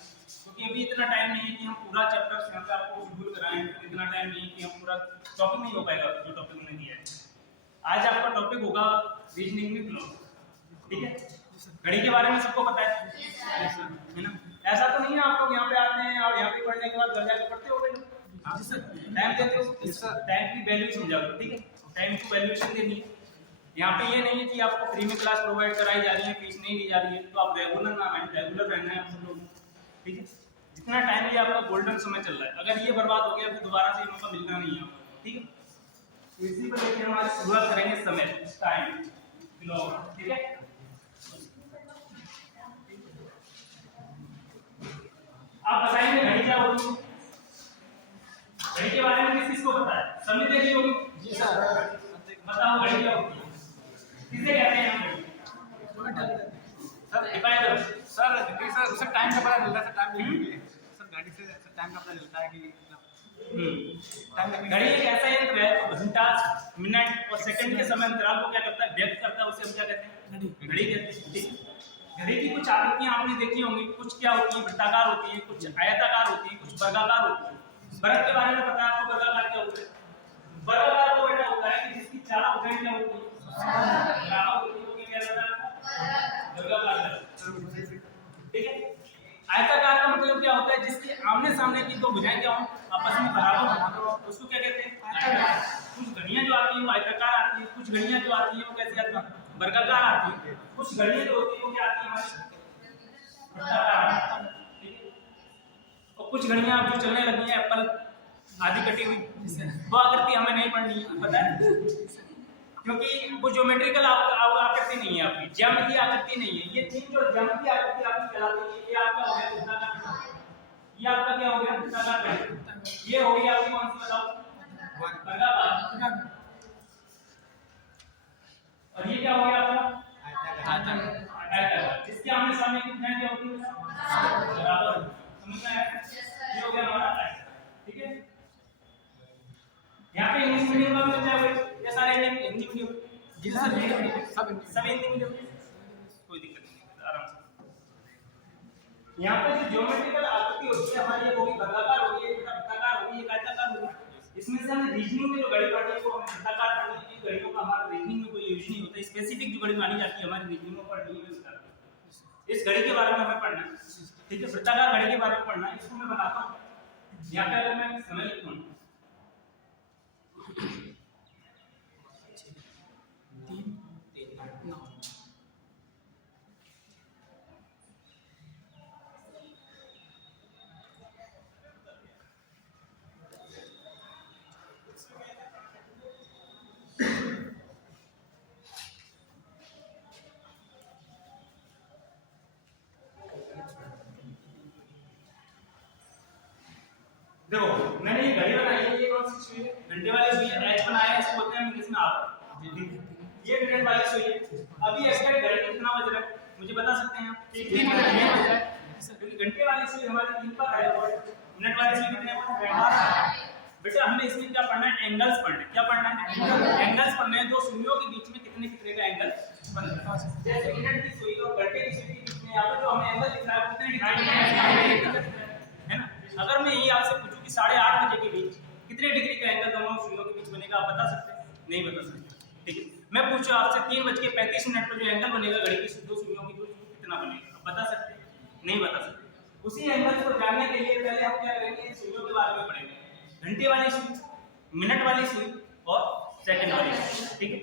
क्योंकि अभी इतना टाइम नहीं है कि हम पूरा चैप्टर यहाँ पे आपको शेड्यूल कराएं, तो इतना टाइम नहीं है कि हम पूरा टॉपिक नहीं हो पाएगा जो टॉपिक मैंने दिया है। आज आपका टॉपिक होगा रीजनिंग में फ्लो, ठीक है। घड़ी के बारे में सबको पता है ना। ऐसा तो नहीं है आप लोग यहाँ पे आते हैं और यहाँ पे पढ़ने के बाद घर जाकर पढ़ते हो टाइम देते हो, टाइम की वैल्यू समझा दो, ठीक है। टाइम की वैल्यूएशन देनी है। यहाँ पे ये नहीं है कि आपको फ्री में क्लास प्रोवाइड कराई जा रही है, फीस नहीं दी जा रही है, तो आप रेगुलर ना आए, रेगुलर रहना है आप सब लोग, ठीक है। जितना टाइम ये आपका गोल्डन समय चल रहा है, अगर ये बर्बाद हो गया फिर दोबारा से मौका मिलना नहीं है आपको, ठीक है। इसी पर लेके हमारी शुरुआत करेंगे समय टाइम किलोमीटर, ठीक है। आप बताएंगे घड़ी क्या होती है, घड़ी के बारे में किस किस को पता है? सबने देखी होगी जी सर। बताओ घड़ी क्या होती है, किसे कहते हैं हम घड़ी? सर डिफाइन करो सर। सर टाइम का पता चलता है सर, टाइम सर गाड़ी से सर टाइम का पता चलता है कि घड़ी एक ऐसा यंत्र है घंटा मिनट और सेकंड के समय अंतराल को क्या करता है, व्यक्त करता है, उसे हम क्या कहते हैं? घड़ी कहते हैं, ठीक है। घड़ी की कुछ आकृतियां आपने देखी होंगी, कुछ क्या होती है, वृत्ताकार होती है, कुछ आयताकार होती है, कुछ वर्गाकार होती है। वर्ग के बारे में पता है आपको? वर्गाकार क्या होता है? वर्गाकार वो बेटा होता है कि जिसकी चार भुजाएं क्या होती है, बराबर होती है, वो क्या कहलाता है? वर्गाकार, ठीक है। आयताकार का मतलब क्या होता है? जिसके आमने सामने की दो भुजाएं क्या हो, आपस में बराबर हो, उसको क्या कहते हैं? आयताकार। कुछ घड़ियां जो आती हैं वो आयताकार आती है, कुछ घड़ियां जो आती हैं वो कैसी आती है? वर्गाकार आती है। कुछ घड़ियां जो होती हैं वो क्या आती है हमारी? वृत्ताकार, ठीक है। और कुछ घड़ियां अब जो चलने लगी हैं एप्पल आदि कटी हुई, वो आकृति हमें नहीं पढ़नी है, पता है, क्योंकि वो ज्योमेट्रिकल आकृति नहीं है, आपकी ज्यामितीय आकृति नहीं है। ये तीन जो ज्यामितीय आकृति आपकी कहलाती है, ये आपका हो गया वृत्ताकार, ये आपका क्या हो गया? वृत्ताकार। ये हो गई आपकी कौन सी बताओ? वर्गाकार। और ये क्या हो गया आपका? आयताकार। जिसके आमने सामने की भुजाएं क्या होती है? बराबर। समझ में आया? ये हो गया हमारा आयताकार, ठीक है। यहाँ पे इंग्लिश मीडियम का बच्चा है, ये सारे हिंदी मीडियम जी सर, सब हिंदी मीडियम, कोई दिक्कत नहीं, आराम से। यहाँ पे जो ज्योमेट्रिकल आकृति होती है हमारी, ये होगी वर्गाकार होगी, एक वृत्ताकार होगी, एक आयताकार होगी। इसमें से हमें रीजनिंग में जो घड़ी पढ़नी है वो हमें वृत्ताकार पढ़नी है। घड़ियों का हमारा रीजनिंग में कोई यूज नहीं होता, स्पेसिफिक जो घड़ी मानी जाती है हमारी रीजनिंग में पढ़नी है इस घड़ी के बारे में हमें पढ़ना है, ठीक है। वृत्ताकार घड़ी के बारे में पढ़ना है, इसको मैं बताता हूँ। यहाँ पे अगर मैं समय लिखता हूँ देखो, मैंने ये घड़ी बनाई है, ये कौन सी सुई है? घंटे वाली सुई है, एच बनाया है, इसको बोलते हैं इंग्लिश में आवर। ये मिनट वाली सुई है। अभी इसका घड़ी कितना बज रहा है मुझे बता सकते हैं आप? 3 मिनट बज रहा है, क्योंकि घंटे वाली सुई हमारी 3 पर है और मिनट वाली सुई कितने पर है? बेटा हमने इसमें क्या पढ़ना है? एंगल्स पढ़ना है। क्या पढ़ना है? एंगल्स पढ़ना है। दो सुइयों के बीच में कितने कितने का एंगल बनता है। जैसे मिनट की सुई और घंटे की सुई के बीच में यहाँ पे जो हमें एंगल दिख रहा है कितने डिग्री है ना। अगर मैं यही आपसे पूछूं कि 8:30 बजे के बीच कितने डिग्री का एंगल दोनों सुइयों के बीच बनेगा, आप बता सकते हैं? नहीं बता सकते, ठीक है। मैं पूछूं आपसे 3:35 पर जो एंगल बनेगा घड़ी की दो सुइयों के बीच कितना बनेगा, आप बता सकते हैं? नहीं बता सकते। उसी एंगल को जानने के लिए पहले हम क्या करेंगे? सुइयों के बारे में पढ़ेंगे। घंटे वाली सुई, मिनट वाली सुई और सेकंड वाली सुई, ठीक है।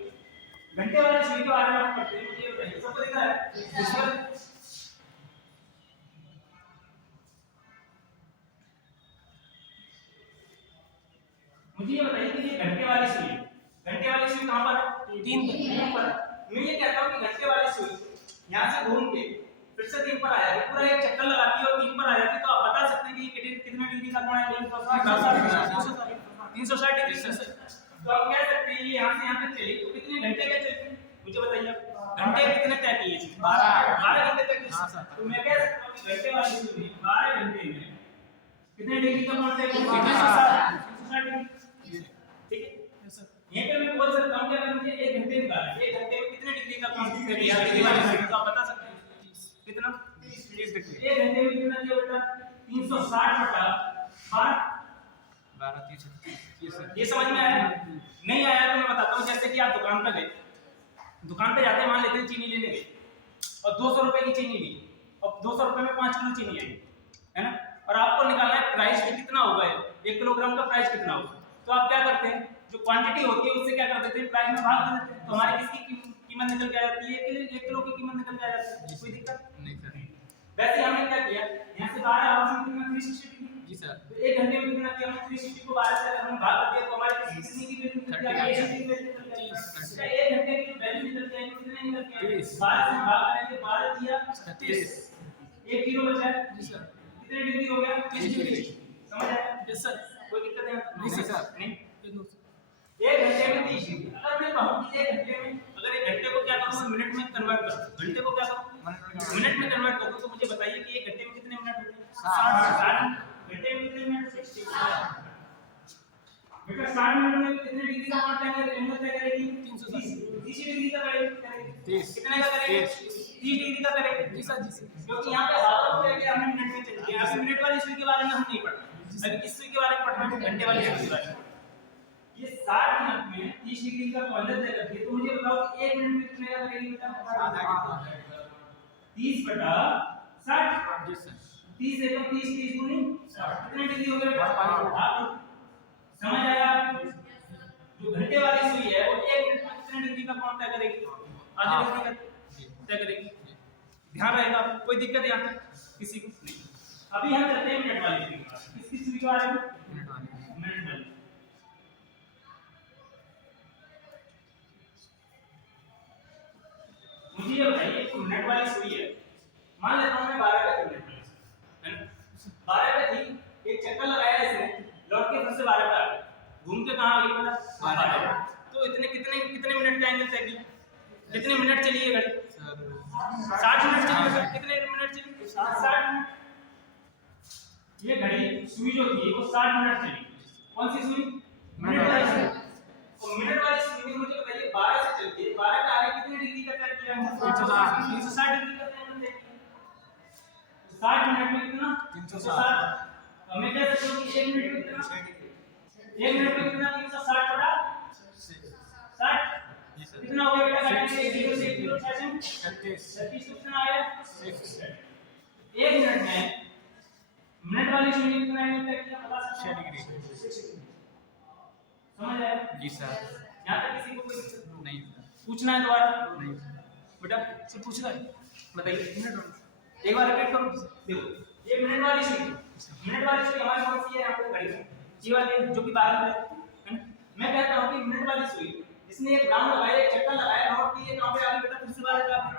घंटे वाली सुई के बारे में हम पढ़ते हैं। मुझे बताइए, सबको दिख रहा है? मुझे ये बताइए कि ये घंटे वाली सुई है, घंटे वाली सुई कहां पर है? 3 पर। मैं ये कहता हूं कि घंटे वाली सुई यहां से घूम के फिर से 3 पर आ जाती है, पूरा एक चक्कर लगाती है और 3 पर आ जाती है, तो आप बता सकते हैं कि ये कितने डिग्री का कोण है? 360 डिग्री। तो आप कह सकते हैं ये यहां से यहां तक चली तो कितने घंटे का चलती है? मुझे बताइए घंटे कितने तय किए? 12 घंटे तक। तो मैं कह सकता हूं कि घंटे वाली सुई 12 घंटे में कितने डिग्री का कोण तय किया? 360 डिग्री, ठीक है। यहीं पे मैं बोल सकता हूं कि अगर मुझे 1 घंटे निकालना है, 1 घंटे में कितने डिग्री का कोण तय किया? आप बता सकते हैं कितना? 30 30 डिग्री। 1 घंटे में कितना दिया बेटा 360 बटा 12। 12 30 30 सर। ये समझ में आया? नहीं आया तो मैं बताता हूँ। जैसे कि आप दुकान पर गए, दुकान पे जाते हैं, मान लेते हैं चीनी लेने गए और 200 रुपए की चीनी ली और 200 रुपए में 5 किलो चीनी आई, है ना, और आपको निकालना है प्राइस कि कितना होगा 1 किलोग्राम का प्राइस कितना होगा। तो आप क्या करते हैं, जो क्वांटिटी होती है उससे क्या कर देते हैं, प्राइस में भाग दे देते हैं। तो हमारी किसकी कीमत निकल के आ जाती है, 1 किलो की कीमत निकल के आ जाती है। कोई दिक्कत नहीं सर। वैसे हमने क्या किया, यहाँ से 12 आवर्स में कितना 360 डिग्री। जी सर। तो 1 घंटे में कितना किया, हमने 360 को 12 से हमने भाग कर दिया तो हमारे कितनी की वैल्यू निकल के आ गई, 80 की वैल्यू निकल के आ गई। इसका 1 घंटे की वैल्यू निकल के आई, कितने निकल के आई, 12 से भाग करेंगे, 12 दिया 30, 1 किलो बचा है। जी सर। कितने डिग्री हो गया, 30 डिग्री। समझ आया? Yes sir. कोई दिक्कत नहीं सर। नहीं। 1 घंटे में 30 डिग्री। अगर मैं कहूं कि 1 घंटे में, अगर 1 घंटे को क्या करूं, मिनट में कन्वर्ट कर दूं, घंटे को क्या करूं, मिनट में कन्वर्ट कर दूं, तो मुझे बताइए कि 1 घंटे में कितने मिनट होते हैं, 60। घंटे में कितने मिनट, 60। बेटा 60 मिनट में कितने डिग्री का एंगल तय करेगी, 330 डिग्री का करेगी। कितने का करेगी, 30 डिग्री का करेगी। जी सर, जी सर। क्योंकि यहाँ पे हाफ हो गया कि हमने मिनट में चल दिया। अभी मिनट वाली सुई के बारे में हम नहीं पढ़ रहे, अभी किस सुई के बारे में पढ़ रहे हैं, घंटे वाली सुई के बारे में। ये 60 मिनट में 30 डिग्री का एंगल तय करती है। तो मुझे बताओ कि 1 मिनट में कितने का करेगी बेटा, 30 बटा 60। जी सर। 30 एकम 30 30 गुनी 60, कितने डिग्री हो गए, 5। समझ आया? जो घंटे वाली सुई है वो 1 मिनट में कितने डिग्री का कोण तय करेगी, आधे डिग्री का तय करेगी। ध्यान रहेगा, कोई दिक्कत यहाँ पे किसी को नहीं। अभी हम चलते हैं मिनट वाली सुई की, किसकी सुई के बारे में, मिनट वाली। मुझे ये बताइए, एक मिनट वाली सुई है, मान लेता हूं मैं 12 का मिनट वाली सुई, है ना, 12 पे थी, एक चक्कर लगाया इसने, लौट के फिर से 12 पे आ गया, घूम के कहां आ गई बेटा, 12 पे। तो इतने कितने मिनट का एंगल तय किया, कितने मिनट चली है घड़ी, 60 मिनट चली है। कितने मिनट चली, 60 मिनट। ये घड़ी सुई जो थी वो 60 मिनट चली। कौन सी सुई, मिनट वाली सुई। तो मिनट वाली सुई में मुझे बताइए 12 से चलती है, 12 का आगे कितने डिग्री का तय किया है, 360 डिग्री का एंगल तय किया। 60 मिनट में कितना, 360। हमें क्या देखो कि 1 मिनट में कितना, 1 मिनट में कितना, 360 बटा 60। कितना हो गया बेटा, घटाएंगे 1 0 से 1 0 36 कितना आया, 1 मिनट में मिनट वाली सुई में कितना एंगल तय किया, बता सकते 6 डिग्री। समझ आया? जी सर। यहाँ तक किसी को कोई दिक्कत नहीं पूछना है दोबारा, नहीं बेटा से पूछना है, बताइए। मिनट एक बार रिपीट करो। देखो ये मिनट वाली सुई, मिनट वाली सुई हमारी कौन सी है, यहाँ पे घड़ी ये वाली जो कि 12 में है ना। मैं कहता हूँ कि मिनट वाली सुई, इसने एक राउंड लगाया, एक चक्कर लगाया, लौट के ये कहां पे आ गई बेटा, फिर से 12 पे आ गई।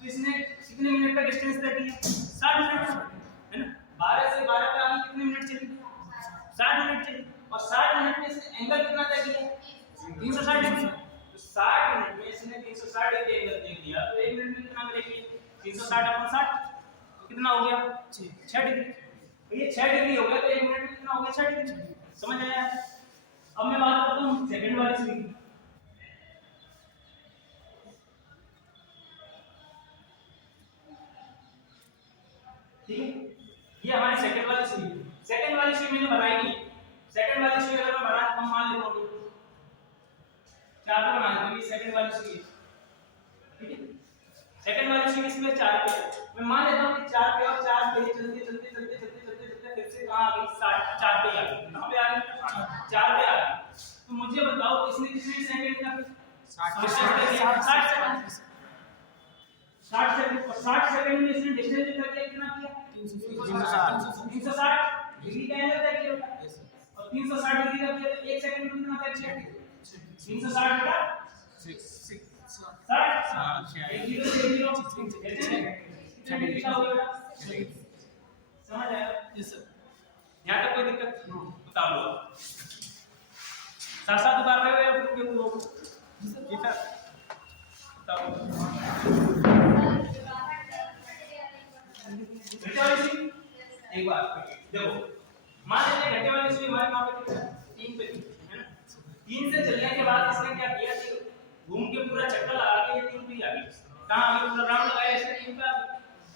तो इसने कितने मिनट का डिस्टेंस तय किया, 60 मिनट, है ना। 12 से 12 पे आ गई, कितने मिनट चली, 60 मिनट चली। और 60 मिनट में इसने एंगल कितना तय किया, 360 डिग्री। तो 60 मिनट में इसने 360 डिग्री एंगल तय किया, तो 1 मिनट में कितना मिलेगी, 360 अपॉन 60, तो कितना हो गया, 6 डिग्री। तो ये 6 डिग्री हो गया, तो 1 मिनट में कितना हो गया, 6 डिग्री। समझ आया? अब मैं बात करता हूँ सेकंड वाली सुई की। ठीक है, ये हमारी सेकंड वाली सुई। सेकंड वाली सुई मैंने बनाई नहीं। सेकंड वाली सुई अगर मैं बना तो मान लेता हूँ 4 पे बना देता हूँ, ये सेकंड वाली सुई है। ठीक है, सेकंड वाली सुई इसमें 4 पे है। मैं मान लेता हूँ कि 4 पे और 4 पे चलते चलते चलते चलते चलते चलते फिर से कहां आ गई, 4 पे आ गई। कहां पे आ गई, 4 पे आ गई। तो मुझे बताओ इसने कितने सेकंड का 60 सेकंड 60 सेकंड और 60 सेकंड में इसने डिस्टेंस तय किया, कितना किया, 360 डिग्री का एंगल तय किया और 360 डिग्री का किया। तो 1 सेकंड में कितना तय किया, 360 बटा 60 1 0 से 0 कितने डिग्री का हो गया बेटा, समझ आया? Yes sir. यहाँ तक कोई दिक्कत, बता लो साथ साथ उतार रहे हो या फिर क्यों लोग, जी सर बताओ। घंटे वाली सुई एक बार देखो, मान लीजिए घंटे वाली सुई हमारे कहां पे थी, 3 पे थी, है ना। 3 से चलने के बाद इसने क्या किया कि घूम के पूरा चक्कर लगा के ये 3 पे आ गई। कहां आ गई, पूरा राउंड लगाया इसने 3 पे आ गई।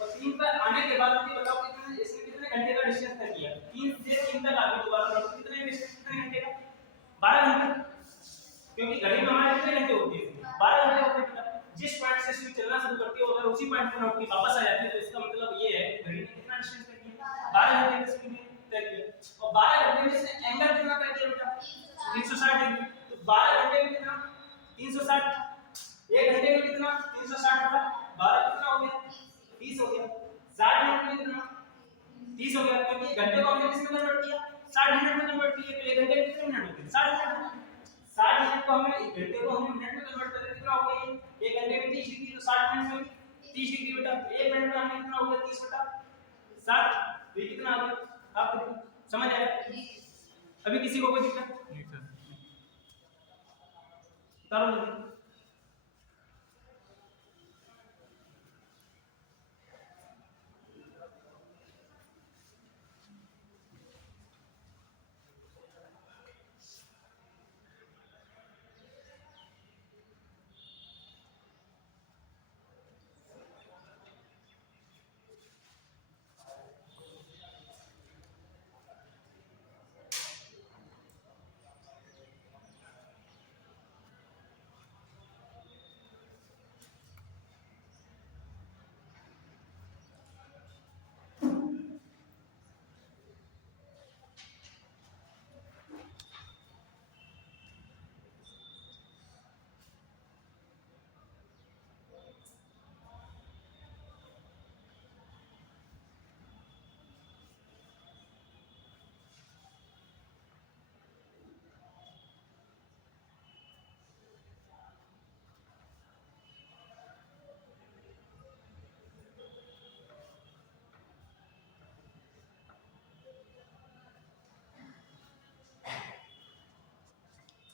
और 3 पर आने के बाद मुझे बताओ कितने इसने कितने घंटे का डिस्टेंस तय किया 3 से 3 तक आगे दोबारा लौटो कितने डिस्टेंस कितने घंटे का 12 घंटे क्योंकि घड़ी में हमारे कितने घंटे होते हैं 12 घंटे होते हैं बेटा जिस पॉइंट से सुई चलना शुरू करती है अगर उसी पॉइंट पर लौट के वापस आ जाती है तो इसका मतलब ये है कि घड़ी ने कितना डिस्टेंस तय किया 12 घंटे का स्पीड तय किया और 12 घंटे में इसने एंगल कितना तय किया बेटा 360 डिग्री तो 12 घंटे में कितना 360 एक घंटे में कितना 360 बटा 12 कितना हो गया 30 हो गया 60 मिनट में कितना 30 हो गया क्योंकि घंटे को हमने किस में कन्वर्ट किया 60 मिनट में कन्वर्ट किया तो एक घंटे में कितने मिनट होते हैं 60 मिनट को हमने एक घंटे को हमने मिनट में कन्वर्ट करके कितना हो गया ये एक घंटे में 30 डिग्री तो 60 मिनट में 30 डिग्री बेटा एक मिनट में हमने कितना हो गया 30 बटा 60 तो ये कितना आ गया आपको समझ आया अभी किसी को कोई दिक्कत नहीं सर उतारो जल्दी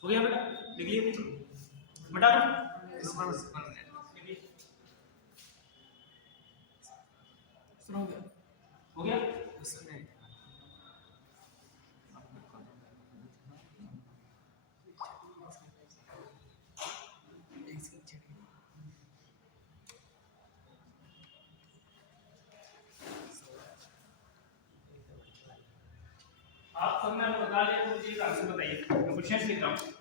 हो गया बेटा लिख लिए बेटा हो गया आप सबने बता लिया तो मुझे आंसर बताइए मैं क्वेश्चन लिख रहा हूँ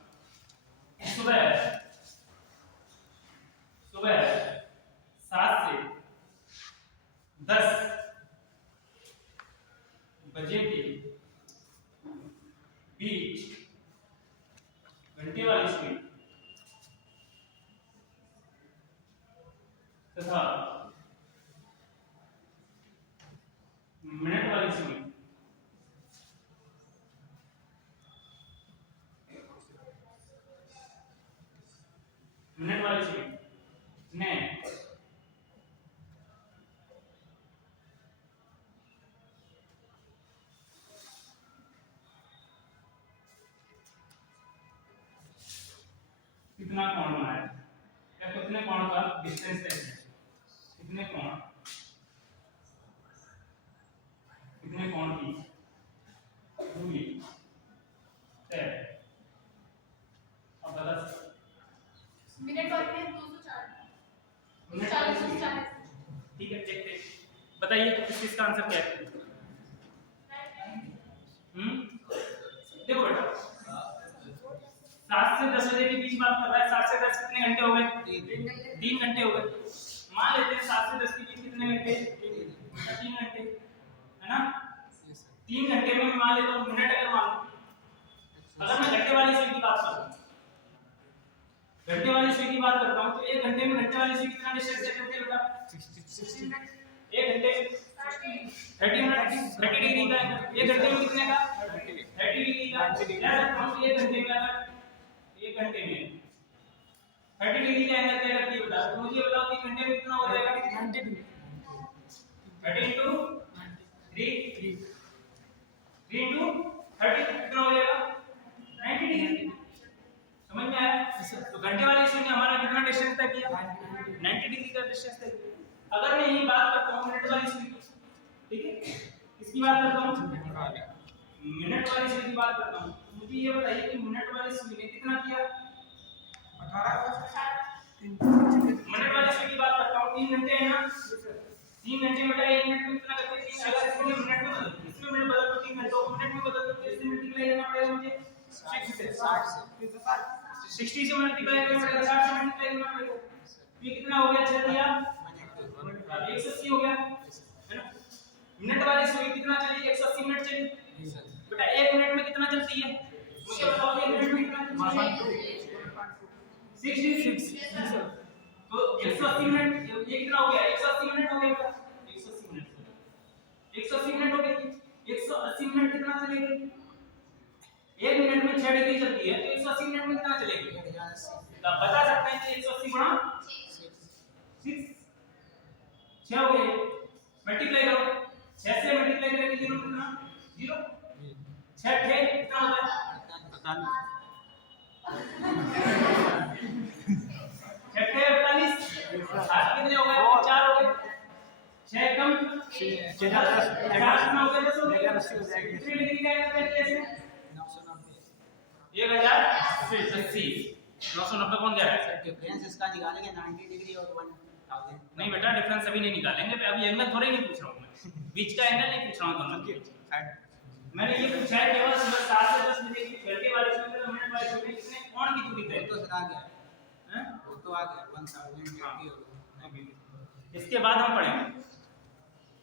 सुबह 7 से 10 बजे के बीच घंटे वाली स्पीड तथा मिनट वाली स्पीड मिनट वाली स्पीड ने कितना कोण बनाया या कितने कोण का डिस्टेंस तय किया कितने कोण की दूरी तय अब बता मिनट और में 240 ठीक है देखते बताइए इस चीज का आंसर क्या है देखो बेटा 7 से 10 बजे के बीच बात कर रहा है 7 से 10 कितने घंटे हो गए 3 घंटे हो गए मान लेते हैं 7 से 10 के बीच कितने घंटे 3 घंटे है ना 3 घंटे में मान लेता हूँ मिनट अगर मान अगर मैं घंटे वाली सुई की बात करता हूँ घंटे वाली सुई की बात करता हूँ तो एक घंटे में घंटे वाली सुई कितना डिस्टेंस तय करती है बेटा 1 घंटे 30 मिनट 30 डिग्री का एक घंटे में कितने का 30 डिग्री का या सकता हूँ 1 घंटे में अगर 1 घंटे में 30 डिग्री का एंगल तय करती है बेटा तो मुझे बताओ कि घंटे में कितना हो जाएगा 90 डिग्री 30 into 3 into 30 कितना हो जाएगा 90 डिग्री समझ में आया तो घंटे वाली सुई ने हमारा कितना डिस्टेंस तय किया 90 डिग्री का डिस्टेंस तय किया अगर मैं यही बात करता हूँ मिनट वाली सुई ठीक है किसकी बात करता हूँ मिनट वाली सुई की बात करता हूँ मुझे ये बताइए कि मिनट वाली सुई ने कितना किया 18 मिनट वाली सुई की बात करता हूँ 3 घंटे है ना 3 घंटे बेटा 1 मिनट में कितना करते हैं? 3 अगर इसमें मिनट में बदल इसमें मिनट बदल तो 3 घंटे 2 मिनट में बदल तो इससे मल्टीप्लाई करना पड़ेगा मुझे 6 से 60 से मल्टीप्लाई करना पड़ेगा 60 से मल्टीप्लाई करना पड़ेगा। ये कितना हो गया? 6 दिया 180 हो गया है ना। मिनट वाली सुई कितना चली? 180 मिनट चली बेटा। 1 मिनट में कितना चलती है मुझे बताओ? 1 मिनट में कितना चलती है? 66 तो 180 मिनट ये कितना हो गया? 180 मिनट हो गया बेटा। 180 मिनट 180 मिनट हो गई। 180 मिनट कितना चलेगी? 1 मिनट में 6 डिग्री चलती है तो 180 मिनट में कितना चलेगी? तो आप बता सकते हैं कि 180 गुणा 6 6 हो गए। मल्टीप्लाई करो 6 से मल्टीप्लाई करेंगे 0 कितना? 0 6 थे कितना होता है? 6 थे 48 आज कितने हो गए? 4 हो गए। 6 कम 50 कितना हो गया? 10 हो गया। कितनी डिग्री का एंगल है इसमें? 1080 990 कौन गया है? डिफरेंस इसका निकालेंगे 90 डिग्री और 1000। नहीं बेटा डिफरेंस अभी नहीं निकालेंगे। अभी एंगल थोड़े नहीं पूछ रहा हूं मैं, बीच का एंगल नहीं पूछ रहा हूं दोनों के। मैंने ये पूछा है केवल सुबह 7 से 10 बजे की घंटे वाले समय में मिनट वाले समय कितने कोण की दूरी तय तो सर आ गया हैं? वो तो आ गया 1080 हो गया। इसके बाद हम पढ़ेंगे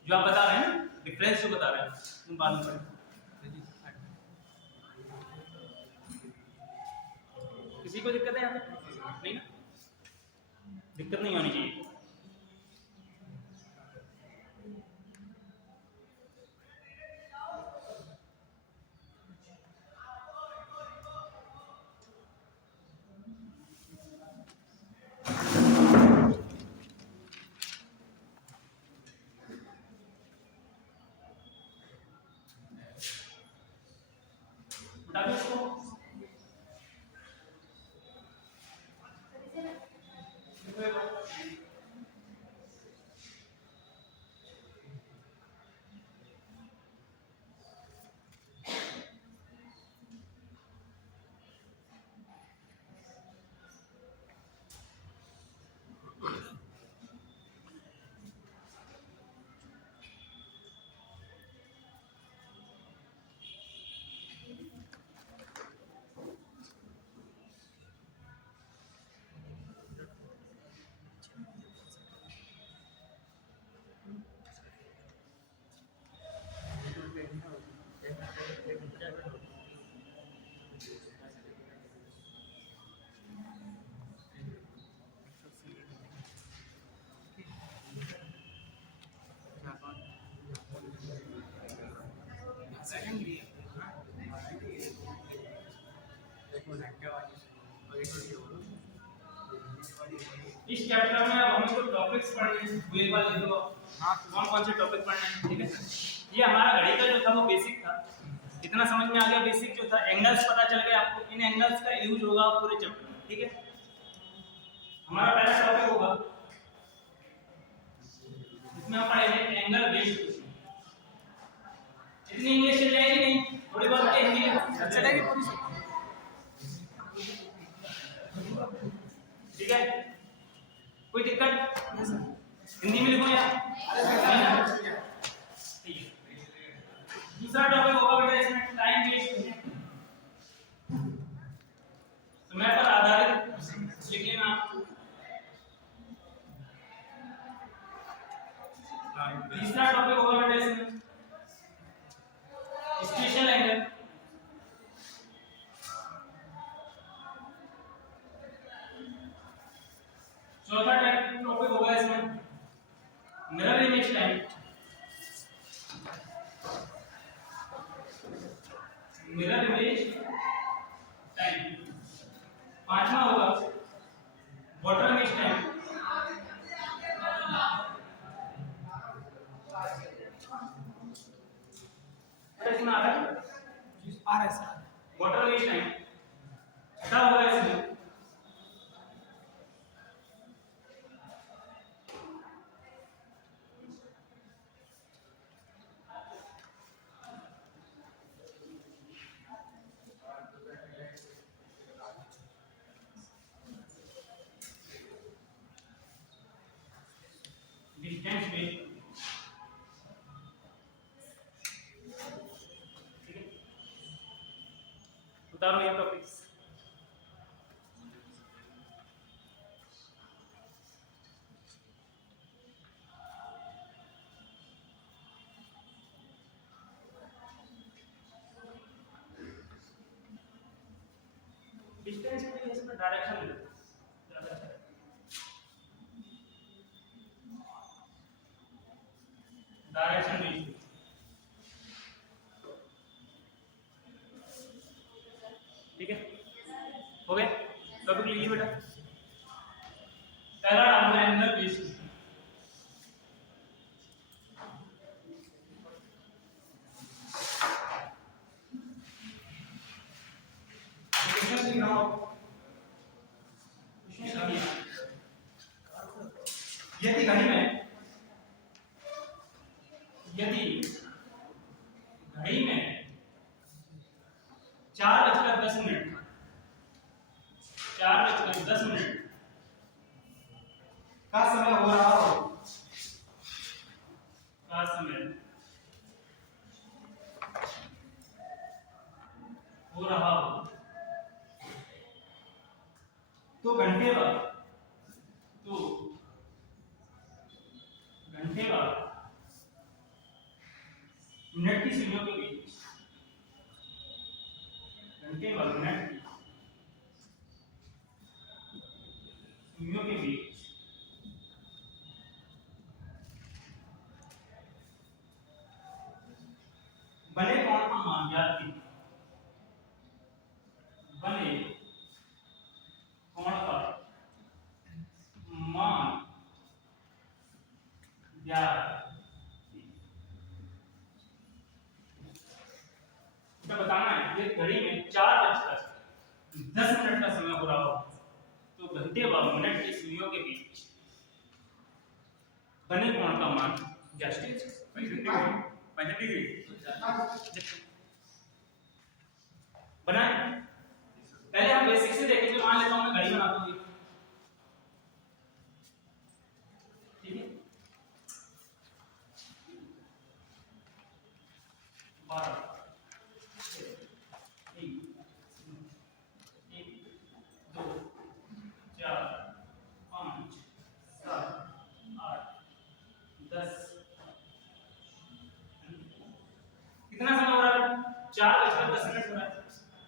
जो आप बता रहे हैं ना, डिफरेंस जो बता रहे हैं तुम बाद में पढ़ेंगे। किसी को दिक्कत है यहाँ पे? नहीं ना, दिक्कत नहीं होनी चाहिए। बता दो इसको। इस चैप्टर में अब हमको टॉपिक्स पढ़ने हैं। एक बार लिख दो कौन कौन से टॉपिक पढ़ने हैं, ठीक है। ये हमारा घड़ी का जो था वो बेसिक था, इतना समझ में आ गया। बेसिक जो था एंगल्स पता चल गया आपको, इन एंगल्स का यूज होगा पूरे चैप्टर में, ठीक है। हमारा पहला टॉपिक होगा इसमें हम पढ़ेंगे एंगल बेस्ड क्वेश्चन। इतनी इंग्लिश चल जाएगी नहीं, थोड़ी बहुत हिंदी चलेगी पूरी, ठीक है। कोई दिक्कत? हिंदी में लिखो यार। दूसरा टॉपिक होगा बेटा इसमें टाइम वेस्ट, समय पर आधारित लिख लेना आप। तीसरा टॉपिक होगा बेटा इसमें स्पेशल एंगल। चौथा टॉपिक होगा इसमें mirror image time. Mirror image time. पांचवा होगा वाटर इमेज टाइम। इसमें आ रहा है सर वाटर इमेज टाइम। छठा होगा इसमें डिस्टेंस बेस्ड। करो ये टॉपिक्स। डिस्टेंस के लिए इसमें डायरेक्शन ले लो ज्यादा अच्छा है। डायरेक्शन ले लो। ठीक है, हो गए टॉपिक लीजिए बेटा। पहला डालूंगा एंगल बेस। क्वेश्चन लिख रहा हूं, यदि घड़ी में 4:10 का समय हो रहा हो तो घंटे बाद मिनट की सुइयों के बीच बने कोण का मान ज्ञात कीजिए। बने कोण का मान ज्ञात क्या बताना है। ये घड़ी में 4:10 का समय हो रहा हो तो घंटे व मिनट की सुइयों के बीच बने कोण का मान ज्ञात कीजिए। 65 डिग्री बनाए। पहले हम बेसिक से देखेंगे। मान लेता हूं मैं घड़ी बनाता हूं, ठीक है। 12 1 2 4 5 7 8 10 कितना समय हो रहा है? 4:10 हो रहा है।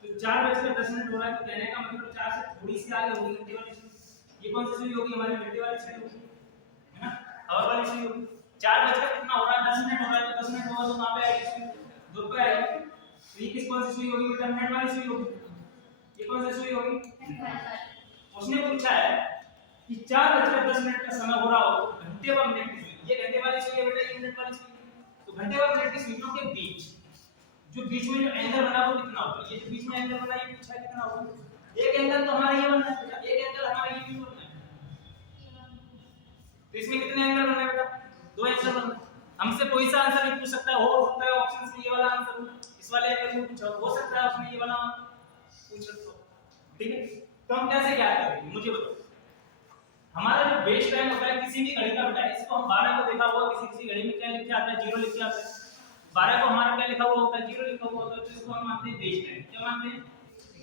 तो 4:10 हो रहा है तो कहने का मतलब 4 से थोड़ी सी आगे होगी घंटे वाली सुई। ये कौन सी सुई होगी? हमारी घंटे वाली सुई होगी, है ना, आवर वाली सुई होगी। 4 कितना हो रहा है? 10 मिनट हो रहा है तो 10 मिनट होगा तो कहां पे आएगी सुई? 2 पे आएगी। तो ये किस कौन सी सुई होगी बेटा? मिनट वाली सुई होगी। ये कौन सी सुई होगी? उसने पूछा है कि 4:10 का समय हो रहा हो घंटे व मिनट की सुई। ये घंटे वाली सुई है बेटा, ये मिनट वाली सुई है। तो घंटे व मिनट की सुइयों के बीच जो एंगल बना वो कितना होगा? ये जो बीच में एंगल बना ये पूछा है कितना होगा? एक एंगल तो हमारा ये बनना है, एक एंगल हमारा ये भी बनना है। तो इसमें कितने एंगल बनने बेटा? 2 एंगल बनना है। हमसे कोई सा आंसर नहीं पूछ सकता है। हो सकता है ऑप्शन से ये वाला आंसर हो, इस वाले एंगल में पूछा हो सकता है उसने ये वाला पूछ सकता हो, ठीक है। तो हम कैसे क्या करेंगे मुझे बताओ। हमारा जो बेस टाइम होता है किसी भी घड़ी का बेटा, इसको हम 12 को देखा हुआ किसी घड़ी में क्या लिख के आता है? 0 लिख के आता है। 12 को हमारा क्या लिखा हुआ होता है? 0 लिखा हुआ होता है। तो इसको हम मानते हैं बेस टाइम। क्या मानते हैं?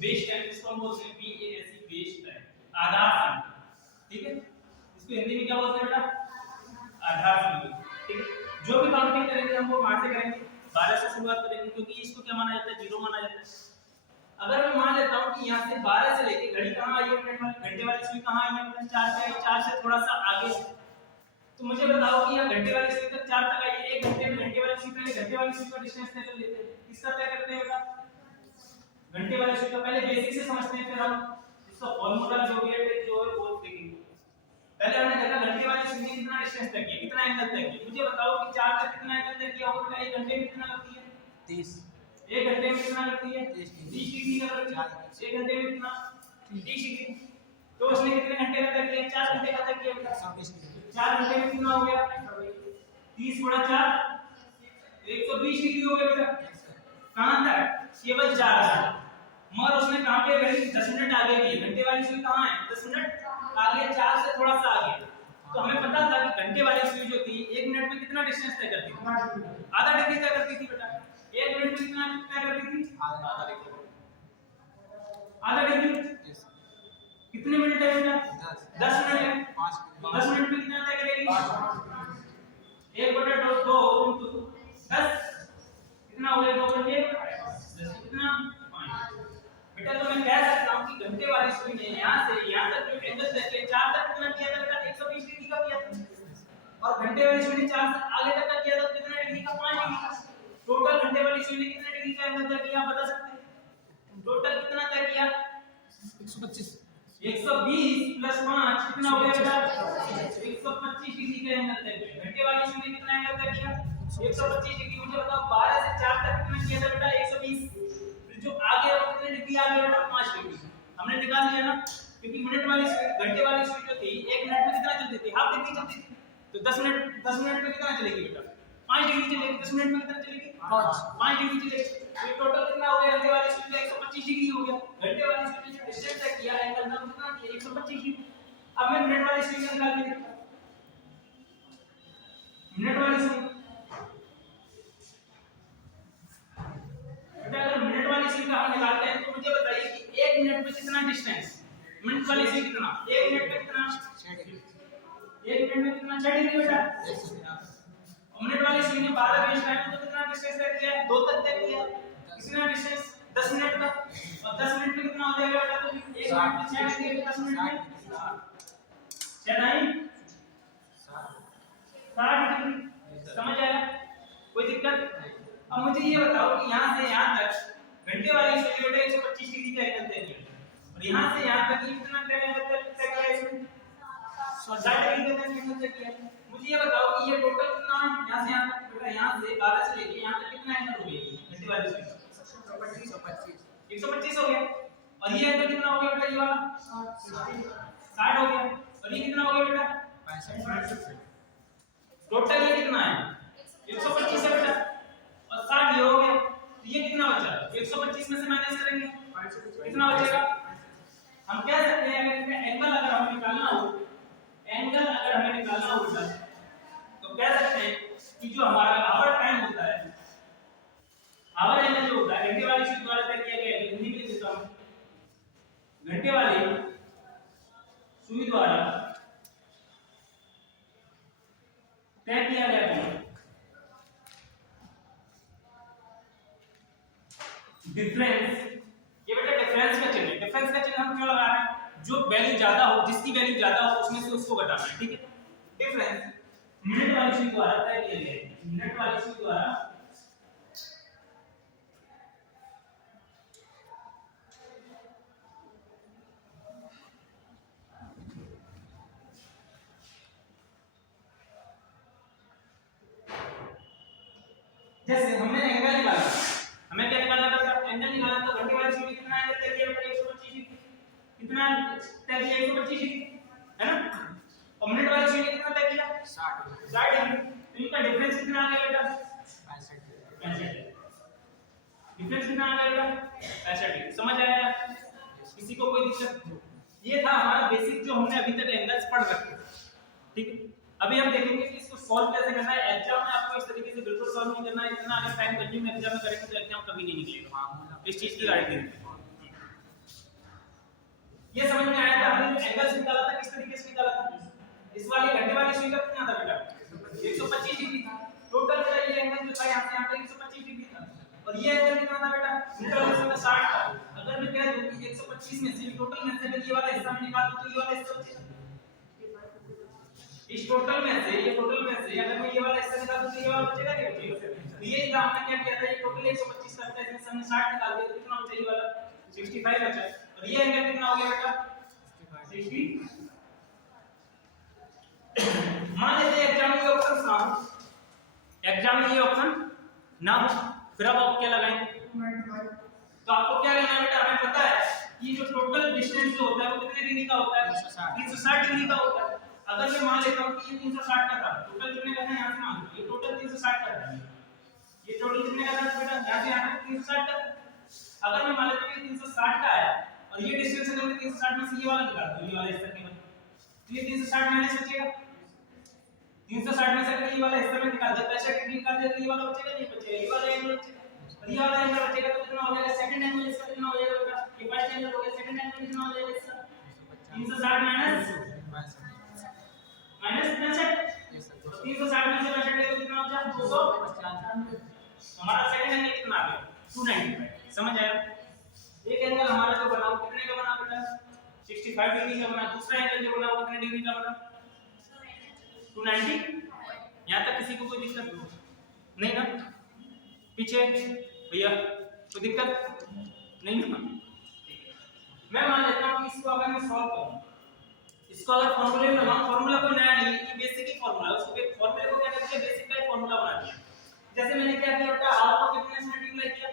Base time. इसको हम बोलते हैं BASE, बेस टाइम, आधार समय, ठीक है। इसको हिंदी में क्या बोलते हैं बेटा? आधार समय, ठीक है। जो भी काउंटिंग करेंगे हम वो वहां से करेंगे, 12 से शुरुआत करेंगे क्योंकि इसको क्या माना जाता है? 0 माना जाता है। अगर मैं मान लेता हूं कि यहां से 12 से लेके घड़ी कहां आई है? मिनट वाली घंटे वाली सुई कहां आई है? 4 पे आई। 4 से थोड़ा सा आगे है। तो मुझे बताओ कि यहां घंटे वाली सुई तक 4 तक आई है। 1 घंटे में घंटे वाली सुई पहले घंटे वाली सुई का डिस्टेंस तय कर लेते हैं। किसका तय करते हैं बेटा? घंटे वाली सुई का। पहले बेसिक से समझते हैं, फिर हम इसका फार्मूला जो भी है जो है वो देखेंगे। पहले हमने देखा घंटे वाली सुई ने कितना डिस्टेंस तय किया, कितना एंगल तय किया। मुझे बताओ कि 4 तक कितना एंगल तय किया होगा? 1 घंटे में कितना लगती है? 30 1 घंटे में कितना लगती है? 30 डिग्री का लगती है। 1 घंटे में कितना? 30 डिग्री। तो उसने कितने घंटे का तय किया? 4 घंटे का तय किया बेटा। 4 घंटे में कितना हो गया? 30 गुणा 4 120 डिग्री हो गया बेटा। कहां तक? केवल 4 तक। मगर उसने कहां पे घड़ी 10 मिनट आगे की है। घंटे वाली सुई कहां है? 10 मिनट आगे, 4 से थोड़ा सा आगे। तो हमें पता था कि घंटे वाली सुई जो थी 1 मिनट में कितना डिस्टेंस तय करती थी? आधा डिग्री तय करती थी बेटा। 1 मिनट में कितना तय करती थी? आधा डिग्री। आधा डिग्री। कितने मिनट है बेटा? 10 मिनट है। 10 मिनट में कितना तय करेगी? 1/2 into 10 कितना हो गया? 2 घंटे कितना? 5। बेटा तो मैं कह सकता हूं कि घंटे वाली सुई ने यहां से यहां तक जो एंगल तय किया 4 तक कितना किया था बेटा? 120 डिग्री का किया था। और घंटे वाली सुई ने 4 से आगे तक का किया था कितना डिग्री का? 5 डिग्री का। टोटल घंटे वाली सुई ने कितने डिग्री का एंगल तय किया? आप बता सकते हैं? टोटल कितना तय किया? 125 120 प्लस 5 कितना हो गया बेटा? 125 डिग्री का एंगल तय किया। घंटे वाली सुई ने कितना एंगल तय किया? 125 डिग्री। मुझे बताओ 12 से 4 तक कितना किया था बेटा? 120। फिर जो आगे वो कितने डिग्री आ गया बेटा? 5 डिग्री। हमने निकाल लिया ना, क्योंकि मिनट वाली सुई घंटे वाली सुई जो थी 1 मिनट में कितना चलती थी? हाफ डिग्री चलती थी। तो 10 मिनट में कितना चलेगी बेटा? 5 डिग्री चलेगी। 10 मिनट में कितना चलेगी? 5 डिग्री चलेगी। तो टोटल कितना हो गया? घंटे वाली सुई का 125 डिग्री हो गया। घंटे वाली सुई ने जो डिस्टेंस तय किया एंगल का कितना किया? 125 डिग्री। अब मैं मिनट वाली सुई का निकाल के देखता हूं। मिनट वाली सुई बेटा अगर मिनट वाली सुई का हम निकालते हैं तो मुझे बताइए कि 1 मिनट में कितना डिस्टेंस? मिनट वाली सुई कितना? 1 मिनट में कितना? 1 मिनट में कितना? 6 डिग्री बेटा। मिनट वाली सुई ने 12 बेस टाइम तो कितना डिस्टेंस तय किया? 2 तक तय किया। कितना डिस्टेंस? 10 मिनट का। और 10 मिनट में कितना हो जाएगा बेटा? तो 1 मिनट में 6 डिग्री 10 मिनट में 6 नहीं 60 डिग्री। समझ आया? कोई दिक्कत? अब मुझे ये बताओ कि यहां से यहां तक घंटे वाली सुई बेटा 125 डिग्री का एंगल तय किया और यहां से यहां तक ये कितना एंगल तय किया इसने? 60 डिग्री का एंगल तय किया। मुझे ये बताओ कि ये टोटल कितना है यहां से यहां तक? बेटा यहां से 12 से लेके यहां तक कितना एंगल हो गया? घंटे वाली सुई 125 हो गया। और ये एंगल कितना हो गया बेटा? ये वाला 60 हो गया। और ये कितना हो गया बेटा? 65। टोटल ये कितना है? 125 है बेटा। और 60 ये हो गया। तो ये कितना बचा? 125 में से माइनस करेंगे कितना बचेगा? हम कह सकते हैं अगर इसका एंगल अगर हमें निकालना हो बेटा तो कह सकते हैं कि जो हमारा आवर टाइम होता है, आवर एंगल जो होता है घंटे वाली सुई द्वारा तय किया गया है। हिंदी में देता हूं। घंटे वाली सुई द्वारा तय किया गया है डिफरेंस। ये बेटा डिफरेंस का चिन्ह है। डिफरेंस का चिन्ह हम क्यों लगा रहे हैं? जो वैल्यू ज्यादा हो, जिसकी वैल्यू ज्यादा हो उसमें से उसको घटाना है। ठीक है? डिफरेंस मिनट वाली सुई द्वारा तय किया गया है। मिनट वाली सुई द्वारा जैसे हमने एंगल निकाला, हमें क्या निकालना था? एंगल निकालना। तो घंटे वाली सुई कितना एंगल तय किया बेटा? 125 डिग्री। कितना तय किया? 125 डिग्री है ना। और मिनट वाली सुई ने कितना तय किया? 60 डिग्री। तो इनका डिफरेंस कितना आ गया बेटा? 65 डिफरेंस कितना आ गया बेटा? 65 डिग्री। समझ आया? किसी को कोई दिक्कत? ये था हमारा बेसिक जो हमने अभी तक एंगल्स पढ़ रखे। ठीक है? अभी हम देखेंगे कि इसको सॉल्व कैसे करना है। एग्जाम में आपको इस तरीके से बिल्कुल सॉल्व नहीं करना है। इतना अगर टाइम कंज्यूम एग्जाम में करेंगे तो एग्जाम कभी नहीं निकलेगा। इस चीज की गारंटी है। ये समझ में आया था? हमने जो एंगल्स निकाला था किस तरीके से निकाला था? इस वाली घंटे वाली सुई का कितना था बेटा? 125 डिग्री था। टोटल बेटा ये एंगल जो था यहां से यहां तक 125 डिग्री था। और ये एंगल कितना था बेटा? मिनट वाली सुई का 60 था। अगर मैं कह दूं कि 125 में से टोटल में से अगर ये वाला हिस्सा मैं निकाल दूं तो ये वाला हिस्सा बचेगा। इस टोटल में से अगर मैं ये वाला हिस्सा निकाल दूं तो ये वाला बचेगा नहीं बचेगा? तो ये इधर हमने क्या किया था? ये टोटल 125 का था, इसमें से हमने 60 निकाल दिया तो कितना बचा? ये वाला 65 बचा। और ये एंगल कितना हो गया बेटा? 60। मान लेते हैं एग्जाम में ये ऑप्शन ना हो, एग्जाम में ये ऑप्शन ना हो, फिर अब आप क्या लगाएंगे? तो आपको क्या करना है बेटा? हमें पता है कि जो टोटल डिस्टेंस जो होता है वो कितने डिग्री का होता है? 360 डिग्री का होता है। अगर मैं मान लेता हूं कि ये 360 का था, टोटल कितने का था? यहां से मान लो ये टोटल 360 का था। ये टोटल कितने का था बेटा? यहां से यहां तक 360 का। अगर मैं मान लेता हूं कि 360 का आया और ये डिस्टेंस अगर मैं 360 में से ये वाला निकाल दूं, ये वाला हिस्सा केवल, तो ये 360 माइनस बचेगा। 360 में से अगर ये वाला हिस्सा में निकाल दिया, 65 डिग्री निकाल दिया तो ये वाला बचेगा नहीं बचेगा? ये वाला एंगल बचेगा। और ये वाला एंगल बचेगा तो कितना हो जाएगा? सेकंड एंगल इसका कितना हो जाएगा बेटा? ये फर्स्ट एंगल हो गया, सेकंड एंगल कितना हो जाएगा इसका 360 माइनस 65। 360 में से 65 ले तो कितना हो जाएगा 295। हमारा सेकंड एंगल कितना आ गया 295। समझ आया? एक एंगल हमारा जो बना वो कितने का बना बेटा 65 डिग्री का बना। दूसरा एंगल जो बना वो कितने डिग्री का बना 290। यहाँ तक किसी को कोई दिक्कत नहीं ना? पीछे भैया कोई दिक्कत नहीं ना? मैं मान लेता हूँ कि इसको अगर मैं सॉल्व करूँ, इसको अगर फॉर्मूले में लगाऊं, फॉर्मूला कोई नया नहीं, ये बेसिक ही फॉर्मूला है। उसको फॉर्मूले को क्या करते हैं बेसिक का फॉर्मूला बना दिया। जैसे मैंने क्या किया बेटा हाफ को कितने से मल्टीप्लाई किया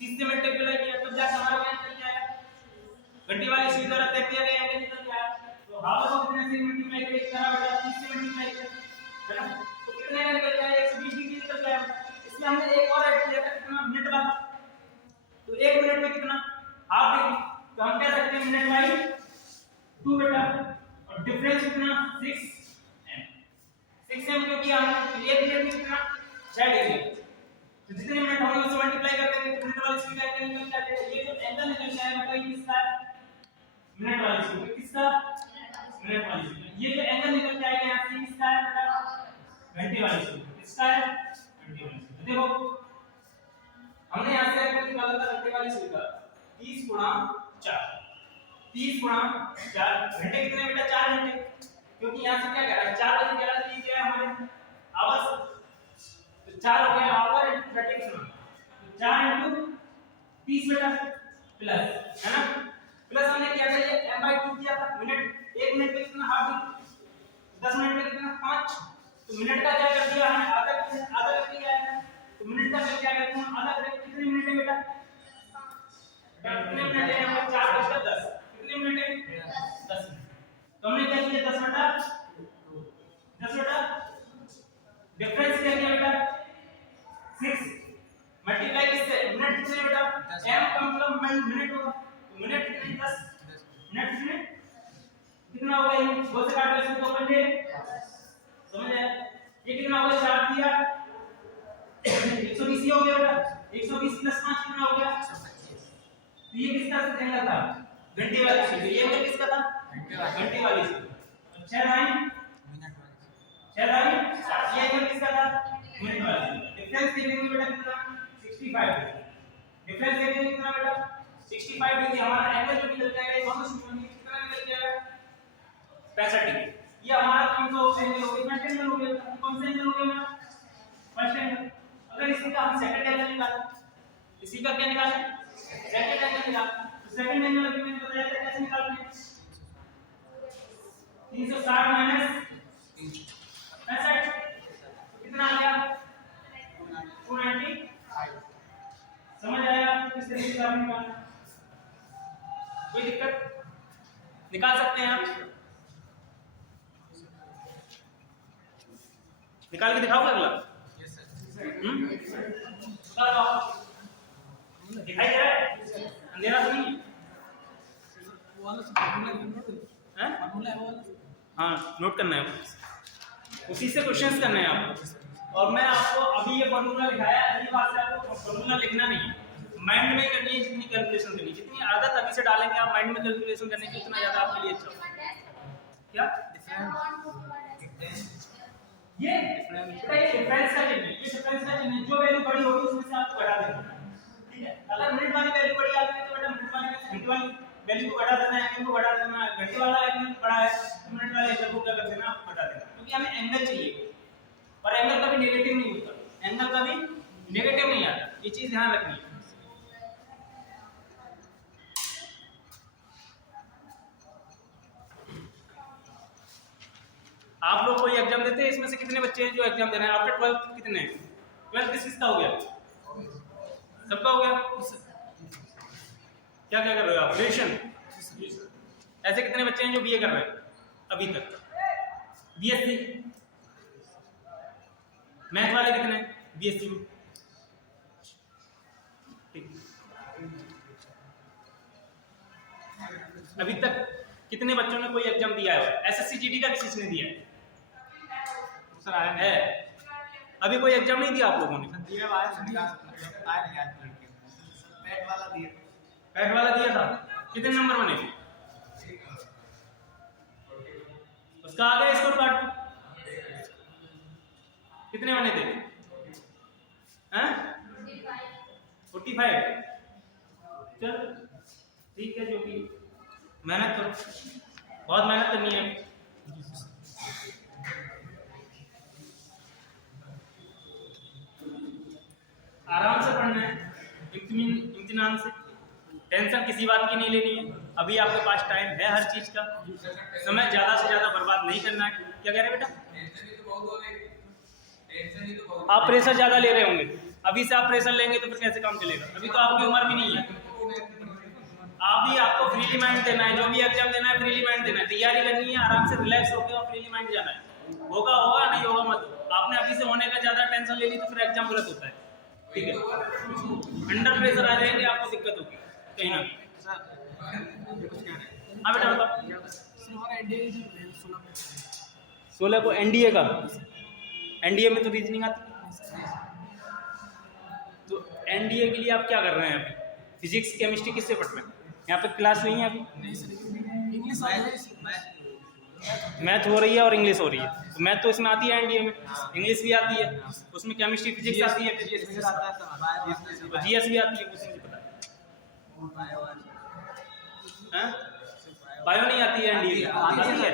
30 से मल्टीप्लाई किया, तब जाके हमारा क्या निकल के आया घंटी वाली सुई द्वारा तय किया गया एंगल निकल के आया। तो हाफ को कितने से मल्टीप्लाई किया इस तरह बेटा 30 से मल्टीप्लाई किया है ना, तो कितने का निकल के आया 120 डिग्री निकल के आया। इसमें हमने एक और ऐड किया था कितना मिनट वाला, तो 1 मिनट में कितना हाफ डिग्री, तो हम कह सकते हैं मिनट बाई 2 बेटा। और डिफरेंस कितना 6m क्योंकि हमने 1 मिनट में कितना 6 डिग्री, तो जितने मिनट होंगे उससे मल्टीप्लाई कर देंगे तो मिनट वाली स्पीड एंगल निकल जाएगा। ये जो एंगल निकल जाएगा मतलब ये किसका है मिनट वाली स्पीड, किसका मिनट वाली स्पीड। ये जो एंगल निकल के आएगा यहां से किसका है बेटा घंटे वाली स्पीड, किसका है घंटे वाली स्पीड। देखो हमने यहां से एंगल निकाला था घंटे वाली स्पीड का 30 गुणा 4, 30 गुणा 4 घंटे कितने बेटा 4 घंटे, क्योंकि यहां से क्या कह रहा है 4 बजे कह रहा है, ये क्या है हमारे आवर्स, तो 4 हो गया आवर इनटू 30 तो 4 इनटू 30 बेटा प्लस है ना, प्लस हमने किया था ये m/2 किया था मिनट, 1 मिनट में कितना हाफ डिग्री, 10 मिनट में कितना 5, तो मिनट का क्या कर दिया हमने आधा कर दिया है, तो मिनट का क्या करते हैं आधा करें कितने मिनट है बेटा कितने मिनट है हमारे 4 बजकर 10 कितने मिनट है 10 मिनट। तो हमने क्या किया 10 बटा डिफरेंस क्या किया बेटा 6 मल्टीप्लाई किससे मिनट कितने बेटा m का मतलब मिनट होगा, तो मिनट कितने 10 मिनट कितने कितना होगा ये 2 से काट इसको 2 पंजे समझ आया, ये कितना होगा 4 दिया 120 हो गया बेटा 120 प्लस 5 कितना हो गया, तो ये किसका एंगल था घंटे वाली स्पीड, ये एंगल किसका था घंटे वाली स्पीड। अच्छा लाइन ये एंगल किसका था मिनट वाली। डिफरेंस देखेंगे बेटा कितना 65 डिफरेंस देखेंगे कितना बेटा 65 डिग्री। हमारा एंगल जो निकल जाएगा ये दोनों स्पीड में कितना निकल जाएगा 65 डिग्री। ये हमारा कौन सा एंगल हो गया फर्स्ट एंगल हो गया, कौन सा एंगल हो गया मेरा फर्स्ट एंगल। अगर इसी का हम सेकंड एंगल निकालें, इसी का क्या निकालें सेकंड एंगल निकालें, तो सेकंड एंगल अभी मैंने बताया था कैसे निकालते हैं 360 माइनस 65 कितना आ गया 290। समझ आया किस तरीके से आपने निकालना, कोई दिक्कत निकाल सकते हैं आप, निकाल के दिखाओगे अगला दिखाई दे रहा है अंधेरा तो नहीं है हाँ नोट करना है उसी से क्वेश्चंस करने हैं आपको। और मैं आपको अभी ये फॉर्मूला लिखाया अगली बार से आपको फॉर्मूला लिखना नहीं है, माइंड में करनी है, जितनी कैलकुलेशन करनी है जितनी आदत अभी से डालेंगे आप माइंड में कैलकुलेशन करने की उतना ज्यादा आपके लिए अच्छा होगा। क्या ये डिफरेंस का चिन्ह, ये डिफरेंस का चिन्ह जो वैल्यू बड़ी होगी उसमें से आपको घटा देना, ठीक है। अगर मिनट वाली वैल्यू बड़ी आ गई तो बेटा मिनट वाली घंटे वाली वैल्यू को घटा देना है, एंगल को घटा देना है, घंटे वाला एंगल बड़ा है तो मिनट वाले एंगल को क्या कर देना आपको घटा देना, क्योंकि हमें एंगल चाहिए और एंगल कभी नेगेटिव नहीं होता, एंगल कभी नेगेटिव नहीं आता, ये चीज ध्यान रखनी है। आप लोग कोई एग्जाम देते हैं इसमें से कितने बच्चे हैं जो एग्जाम दे रहे हैं आफ्टर 12th कितने हैं 12th किसका हो गया सबका हो गया, क्या क्या कर रहे हो आप ग्रेजुएशन, ऐसे कितने बच्चे हैं जो बीए कर रहे हैं अभी तक, बीएससी मैथ वाले कितने बीएससी में, ठीक अभी तक कितने बच्चों ने कोई एग्जाम दिया है, एसएससी जीडी का किसी ने दिया है सर आया है अभी कोई एग्जाम नहीं दिया आप लोगों ने, दिया आया नहीं आज पेट वाला दिया पैट वाला दिया था कितने नंबर बने? उसका आगे स्कोर कार्ड कितने बने थे? हैं? 45। चल ठीक है, जो कि मेहनत करो, बहुत मेहनत करनी है। आराम से पढ़ना है, इत्मीनान से, टेंशन किसी बात की नहीं लेनी है। अभी आपके पास टाइम है हर चीज का, समय ज्यादा से ज्यादा बर्बाद नहीं करना है। क्या कह रहे बेटा? आप प्रेशर ज्यादा ले रहे होंगे, अभी से आप प्रेशर लेंगे तो फिर कैसे काम चलेगा? अभी तो आपकी उम्र भी नहीं है। आप भी, आपको फ्रीली माइंड देना है, जो भी एग्जाम देना है फ्रीली माइंड देना है, तैयारी करनी है, आराम से रिलैक्स होकर और फ्रीली माइंड जाना है। होगा होगा, नहीं होगा मत। आपने अभी से होने का ज्यादा टेंशन ले ली तो फिर एग्जाम गलत होता है, ठीक है? अंडर प्रेशर आ जाएंगे, आपको दिक्कत होगी कहीं ना कहीं। हाँ बेटा बताओ। 16 को एनडीए का, एनडीए में तो रीजनिंग आती है। तो एनडीए के लिए आप क्या कर रहे हैं? अभी फिजिक्स केमिस्ट्री किससे पढ़ रहे हैं? यहाँ पे क्लास नहीं है अभी? मैथ हो रही है और इंग्लिश हो रही है। तो मैथ तो इसमें आती है एनडीए में, इंग्लिश भी आती है, उसमें केमिस्ट्री फिजिक्स आती है, और जीएस भी आती है, कुछ नहीं पता है। बायो नहीं आती है एनडीए में? आती है।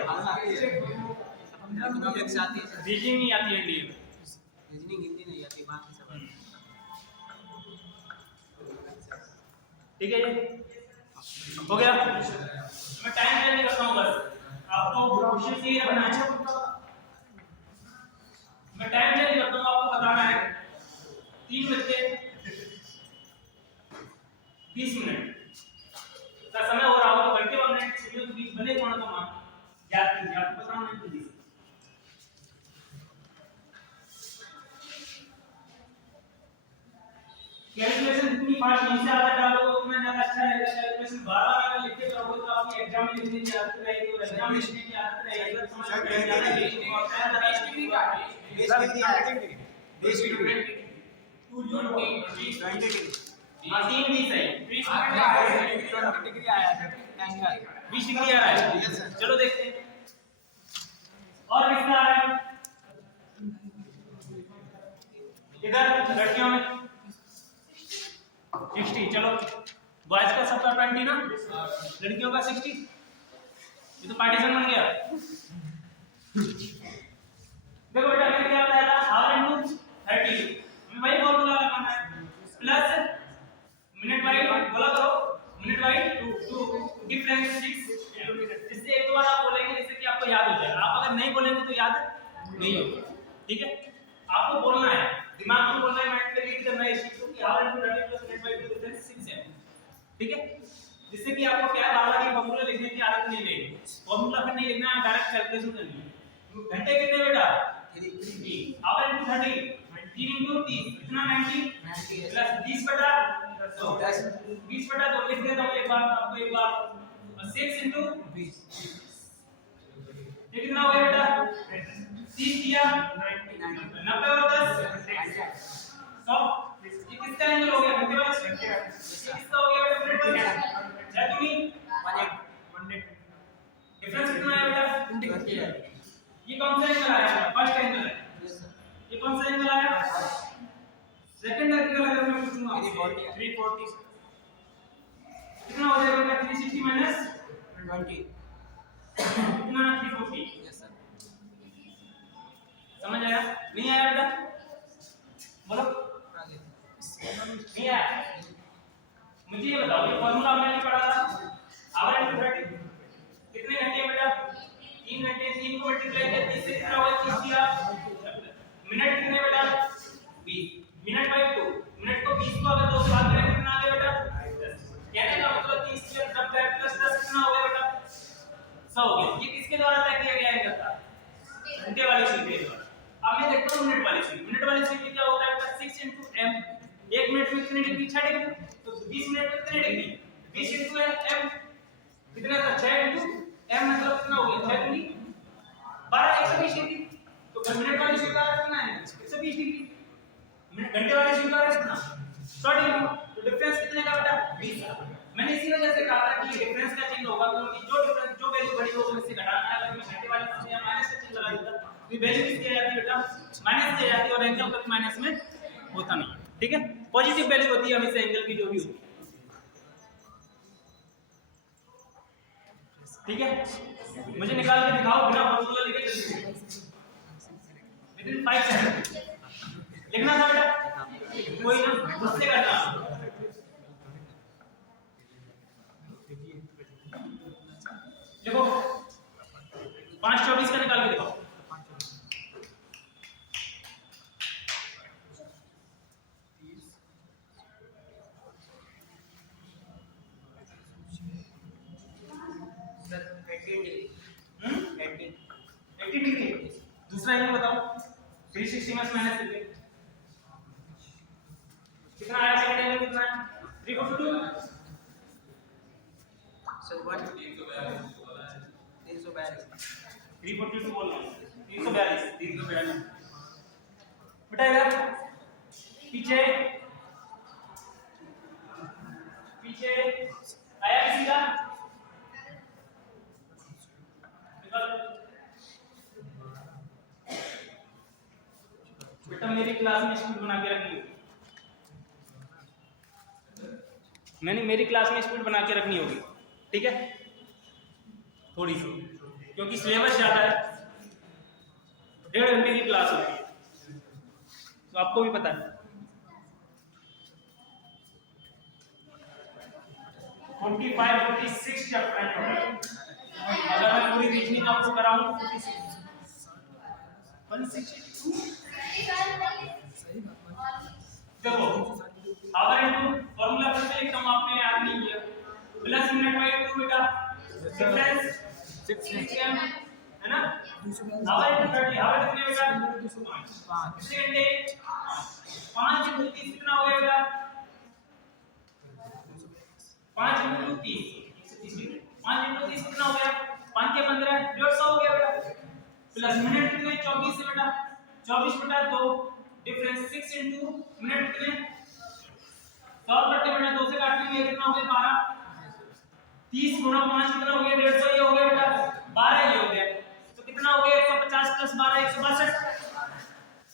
रीजनिंग नहीं आती है एनडीए में। ठीक है, ये हो गया। मैं टाइम चेंज नहीं करता हूँ, बस आपको क्वेश्चन से ये बनाना है। मैं टाइम चेंज नहीं करता हूँ, आपको बताना है 3 बजे 20 मिनट का समय हो रहा हो तो घंटे और मिनट से 20 बने कौन का मान याद कीजिए, आपको बताना है। जल्दी कैलकुलेशन जितनी फास्ट नीचे आता डालोगे उतना ज्यादा अच्छा रहेगा। कैलकुलेशन बार-बार अगर लिखते रहोगे तो आपकी एग्जाम में लिखने की आदत रहेगी, और एग्जाम में लिखने की आदत रहेगी तो समझ में आएगा। 20 डिग्री का 20 डिग्री 3 भी सही, 20 डिग्री आया है, 20 डिग्री आ रहा है। चलो देखते हैं और कितना आ रहा है इधर लड़कियों में 60। चलो बॉयज का सबका 20 ना, लड़कियों का 60। ये तो पार्टीशन बन गया। देखो बेटा मैंने क्या बताया था, हाफ इनटू 30, हमें वही फॉर्मूला लगाना है, प्लस मिनट बाय बोला करो, मिनट बाय 2 डिफरेंस 6। इससे एक दो बार आप बोलेंगे जिससे कि आपको याद हो जाए। आप अगर नहीं बोलेंगे तो याद नहीं होगा, ठीक है? आपको बोलना है, दिमाग में बोलना है, माइंड पे रीड करना है इस चीज को कि half into 30 plus minute by 2 difference 6 है, ठीक है? जिससे कि आपको क्या बार-बार ये फॉर्मूला लिखने की आदत नहीं लगेगी। फॉर्मूला फिर नहीं लिखना है, डायरेक्ट कैलकुलेशन करनी है। घंटे कितने बेटा? 3 हाफ इनटू 30 3 इनटू 30 कितना 90 प्लस 20 बटा 2 लिख देता हूं एक बार आपको, एक बार 6 इनटू 20 ये कितना हो गया बेटा? 30 किया 90 और 10 100। ये किसका एंगल हो गया? घंटे वाला किसका हो गया बेटा? मिनट वाला है तो नहीं 180 डिफरेंस कितना है बेटा? ये कौन सा एंगल आया? फर्स्ट एंगल है। ये कौन सा एंगल आया? Second angle. अगर मैं पूछूंगा 340 कितना हो जाएगा बेटा? 360 माइनस 20 कितना? 340। यस सर, समझ आया? नहीं आया बेटा? बोलो नहीं आया? मुझे ये बताओ, ये फॉर्मूला हमने नहीं पढ़ा था? आवर इनटू 30 कितने घंटे है बेटा? 3 घंटे। 3 को मल्टीप्लाई किया 30 से कितना होगा? 30 किया। मिनट कितने बेटा? 20 मिनट बाय 2। मिनट को 20 को अगर 2 से भाग करें कितना आ गया बेटा? 10। कहने का मतलब 30 प्लस 10 कितना हो गया बेटा? 100 हो गया। ये किसके द्वारा तय किया गया है बेटा? घंटे वाली सीट के द्वारा। अब मैं देखता हूं मिनट वाली सीट। मिनट वाली सीट में क्या होता है बेटा? 6 * m। 1 मिनट में कितनी डिग्री? 6 डिग्री। तो 20 मिनट में कितनी डिग्री? 20 * m कितना था? 6 * m मतलब कितना हो गया? 6 दूनी 12 120 डिग्री। तो मिनट वाली सीट का कितना है? 120 डिग्री। मिनट घंटे वाली सीट का कितना? 100 डिग्री। तो डिफरेंस कितने का बेटा? 20 का। मैंने इसी वजह से कहा था कि ये डिफरेंस ठीक है, पॉजिटिव वैल्यू होती है हमेशा एंगल की जो भी होती है। ठीक है, मुझे निकाल के दिखाओ बिना फॉर्मूला लिखे विदिन 5 सेकंड लिखना था बेटा, कोई ना मुझसे करना। देखो 5-24 का निकाल के दिखाओ। दूसरा एंगल बताओ 360 में माइनस करके कितना आया, सेकंड एंगल कितना है 342 सर 342 बोल रहा हूं 342 बेटा इधर पीछे पीछे आया किसी का निकाल। बेटा मेरी क्लास में स्पीड बना के रखनी होगी, मैंने मेरी क्लास में स्पीड बना के रखनी होगी, ठीक है, थोड़ी सी, क्योंकि सिलेबस ज्यादा है, 1.5 घंटे की क्लास होती है, तो आपको भी पता है। 45-46 चैप्टर है, अगर मैं पूरी रीजनिंग आपको कराऊं तो 162। देखो अगर इनको फॉर्मूला फिर से लिखता हूं, आपने याद नहीं किया, प्लस मिनट बाय 2 बेटा डिफरेंस 6 है ना, आवर इनटू 30 आवर कितने बेटा 5 घंटे 5 इंटू 30 कितना हो गया बेटा 5 इंटू 30 130 5 इंटू 30 कितना हो गया 5 के 15 150 हो गया बेटा, प्लस मिनट कितने 24 है बेटा 24 बटा 2 डिफरेंस 6 इंटू मिनट कितने 100 करते बेटा 2 से काटने में कितना हो गया 12 30 गुणा 5 कितना हो गया 150 ये हो गया बेटा 12 ये हो गया, तो कितना हो गया 150 प्लस 12 162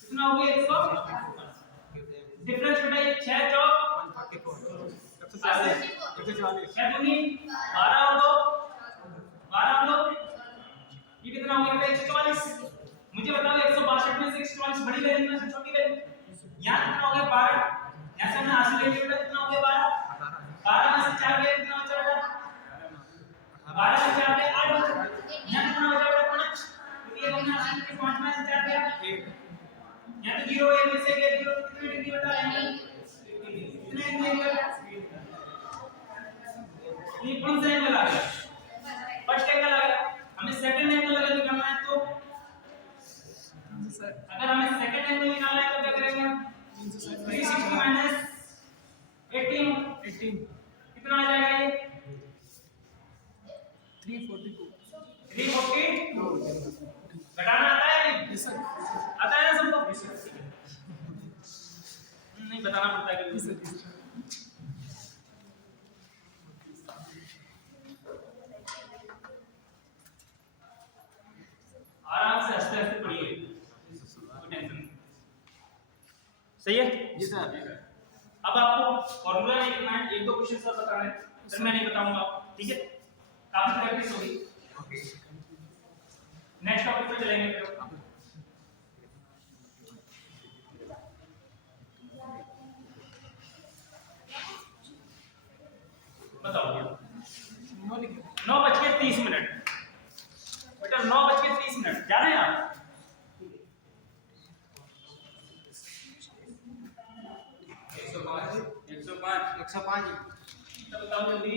कितना हो गया 100 डिफरेंस बेटा ये 6 चौक 144 6 दूनी 12 और 2 ये कितना हो गया बेटा 144। मुझे बताओ 162 में से 144 बड़ी वैल्यू में से छोटी वैल्यू, यहां कितना हो गया 12, यहां से हमने हासिल कर लिया बेटा कितना हो गया 12 में से 4 गया कितना बचा बेटा 12 में से 4 गया 8 बचा, यहां कितना बचा बेटा 5, क्योंकि ये हमने हासिल किया 5 में से 4 गया 8, यहां तो 0 है में से गया 0 कितने डिग्री बेटा एंगल कितने एंगल ये कौन सा एंगल आ गया फर्स्ट एंगल आ गया, हमें सेकंड एंगल अगर निकालना है तो अगर हमें सेकंड एंगल निकालना है तो क्या करेंगे 360 माइनस 18 कितना आ जाएगा ये 342 घटाना आता है नहीं आता है ना सबको नहीं बताना पड़ता है कि आराम से हंसते हंसते पढ़िए, सही है जी सर। अब आपको फॉर्मूला नहीं लिखना है, एक दो क्वेश्चन सर बता रहे हैं, फिर मैं नहीं बताऊंगा, ठीक है, काफी प्रैक्टिस होगी, नेक्स्ट टॉपिक पे चलेंगे फिर। बताओ 9:30 बेटा 9:30 जा रहे हैं आप 105 बताओ जल्दी,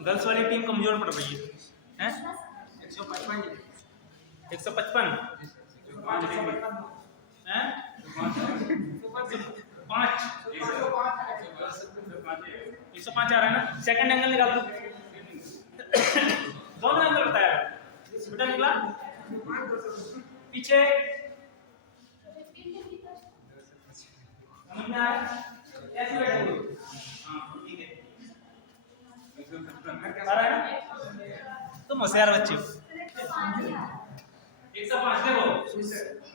गर्ल्स वाली टीम कमजोर पड़ रही है 155 155 हैं 105 आ रहा है ना, सेकंड एंगल निकाल दो दोनों एंगल बताया बेटा निकला पीछे समझ में आ रहा है ऐसे बैठो हां ठीक है आ रहा है ना, तुम होशियार बच्चे हो 105 देखो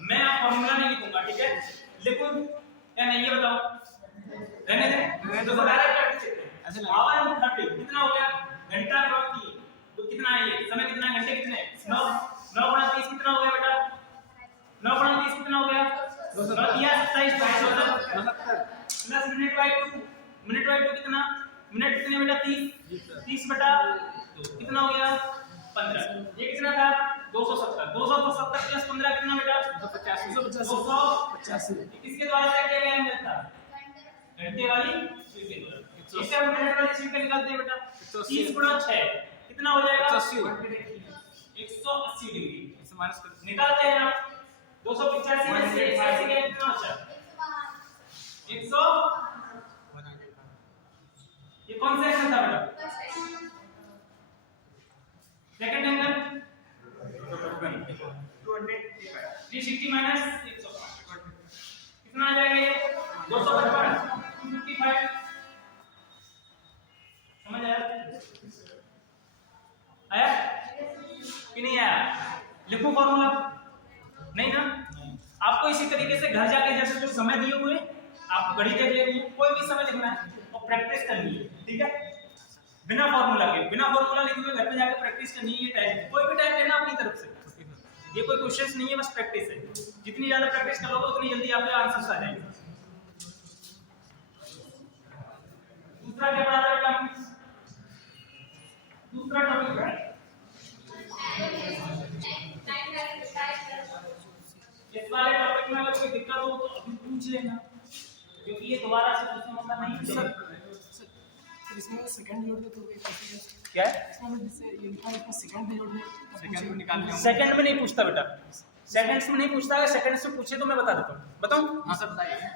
मैं आप फॉर्मूला नहीं लिखूंगा, ठीक है? लिखूं या नहीं ये बताओ? रहने दे, तो डायरेक्ट काट सकते हैं। ऐसे लगे। पावर 30 कितना हो गया? घंटा क्रॉस की तो कितना है ये? समय कितना है? घंटे कितने? 9 9 गुणा 30 कितना हो गया बेटा? 9 गुणा 30 कितना हो गया? 9 या 27 plus minute by 2, minute by 2 कितना? मिनट कितने बेटा? 30 30 बटा कितना हो गया? 15। ये कितना था? 270 270 प्लस 15 कितना बेटा? 285। किसके द्वारा तय किया गया एंगल था? घंटे वाली सुई के द्वारा। इससे हम मिनट वाली सुई का निकालते हैं बेटा। 30 गुणा 6 कितना हो जाएगा? 180 डिग्री। माइनस कर निकालते हैं आप। 285 में से 180 गया कितना बचा? 100। ये कौन सा एंगल था बेटा? सेकंड एंगल 360 माइनस 105 कितना आ जाएगा ये? 255 255। समझ आया कि नहीं आया? लिखो फॉर्मूला। नहीं ना? आपको इसी तरीके से घर जाके जैसे जो समय दिए हुए आपको घड़ी देख लेनी है, कोई भी समय लिखना है और प्रैक्टिस करनी है, ठीक है? बिना फॉर्मूला लिखे हुए घर पे जाके प्रैक्टिस करनी है। ये टाइम कोई भी टाइम लेना अपनी तरफ से, ये कोई क्वेश्चंस नहीं है, बस प्रैक्टिस है। जितनी ज्यादा प्रैक्टिस करोगे उतनी जल्दी आपके आंसर्स आ जाएंगे। दूसरा क्या पढ़ा था बेटा? दूसरा टॉपिक है इस वाले टॉपिक में अगर कोई दिक्कत हो तो अभी पूछ लेना, क्योंकि ये दोबारा से पूछने वाला नहीं है। इसमें सेकंड जोड़ दे तो क्या है? इसमें जिससे ये लिखा है इसमें सेकंड भी जोड़ दे सेकंड में निकाल लिया। सेकंड में नहीं पूछता बेटा, सेकंड्स में नहीं पूछता। अगर सेकंड्स में पूछे तो मैं बता देता हूँ। बताऊँ? हाँ सर बताइए।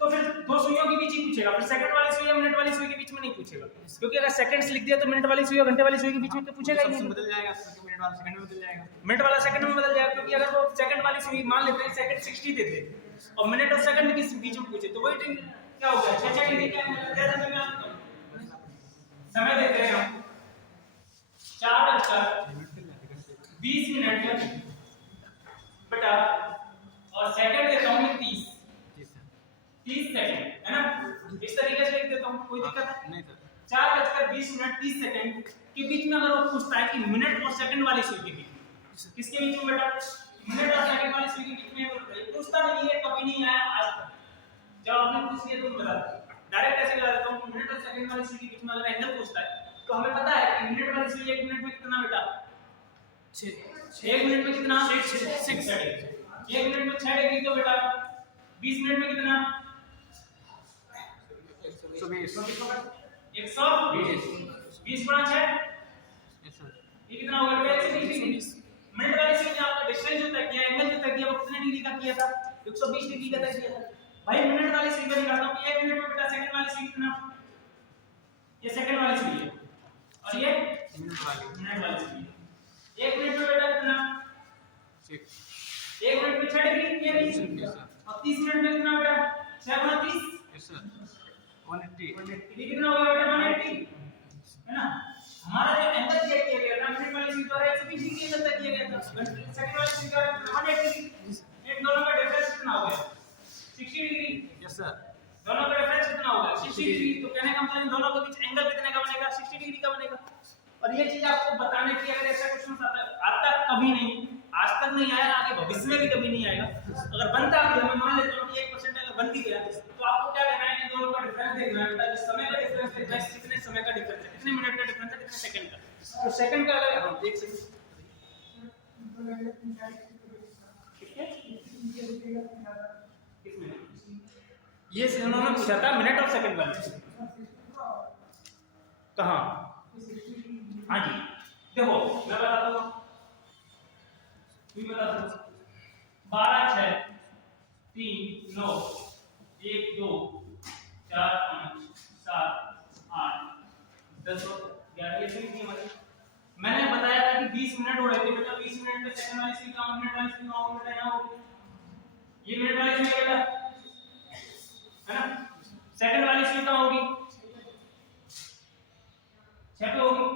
तो फिर दो सुइयों के बीच ही पूछेगा, फिर सेकंड वाली सुई या मिनट वाली सुई के बीच में नहीं पूछेगा, क्योंकि अगर सेकंड्स लिख दिया तो मिनट वाली सुई और घंटे वाली सुई के बीच में तो पूछेगा ही नहीं। बदल जाएगा, मिनट वाला सेकंड में बदल जाएगा। मिनट वाला सेकंड में बदल जाएगा, क्योंकि अगर वो सेकंड वाली सुई मान लेते हैं सेकंड 60 देते और मिनट और सेकंड के बीच में पूछे तो वही क्या हो गया? 6 डिग्री का समय देते हैं हम 4:20 बेटा और सेकंड देता हूँ मैं 30 सेकंड, है ना? इस तरीके से लिख देता हूँ, कोई दिक्कत है? नहीं सर। 4:20 के बीच में अगर वो पूछता है कि मिनट और सेकंड वाली सुई के बीच में, किसके बीच में बेटा? मिनट और सेकंड वाली सुई के बीच में पूछता नहीं है, कभी नहीं आया आज तक। जब आपने पूछ लिया तो बता दो, डायरेक्ट ऐसे बता देता हूँ। मिनट और सेकंड वाली सुई के बीच में अगर एंगल पूछता है तो हमें पता है कि मिनट वाली सुई 1 मिनट में कितना बेटा? 6 1 मिनट में कितना? 6 1 मिनट में 6 डिग्री तो बेटा 20 मिनट में कितना? 120 गुणा 6 ये कितना होगा बेटा? 120 मिनट वाली सुई में आपका डिस्टेंस जो तय किया, एंगल जो तय किया, वो कितने डिग्री का किया था? 120 डिग्री का तय किया था। भाई मिनट वाली सुई का निकालता हूं कि 1 मिनट में बेटा सेकंड वाली सुई कितना? ये सेकंड वाली सुई है और ये मिनट वाली सुई है। 1 मिनट में बेटा कितना? 1 मिनट में 6 डिग्री ये भी और 30 मिनट में कितना बेटा? 6 गुणा 30 यस सर 180 ये कितना होगा बेटा? 180 है ना? हमारा जो एंगल चेक किया गया था मिनट वाली सुई द्वारा 120 डिग्री एंगल तक किया गया था, सेकंड वाली सुई द्वारा 180 डिग्री। इन दोनों का डिफरेंस कितना हो गया? 60 डिग्री। Yes sir. दोनों का डिफरेंस कितना होगा? 60 डिग्री। तो कहने का मतलब इन दोनों के बीच एंगल कितने का बनेगा? 60 डिग्री का बनेगा। और ये चीज आपको बताने की अगर ऐसा क्वेश्चन आता कभी नहीं, आज तक नहीं आया, आगे भविष्य में भी कभी नहीं आएगा। अगर बनता भी, मैं मान लेता हूं कि 1% अगर बन भी गया तो आपको क्या करना है? इन दोनों का डिफरेंस देखना है बेटा। जो समय का डिफरेंस है, कितने समय का डिफरेंस है, कितने मिनट का डिफरेंस है, कितने सेकंड का। तो सेकंड का अगर हम देख सकते हैं, ये उन्होंने पूछा था मिनट और सेकंड वाले। कहाँ? हाँ जी देखो मैं बताता हूँ, 12 6 3 9 1 2 4 5 7 8 10 11 ये सही थी हमारी। मैंने बताया था कि 20 मिनट हो रहे थे बेटा। 20 मिनट में सेकंड वाली सुई कहाँ? मिनट वाली सुई कहाँ बेटा? यहाँ होगी। ये मिनट वाली सुई बेटा है ना? सेकंड वाली सुई कहाँ होगी? 6 पे होगी।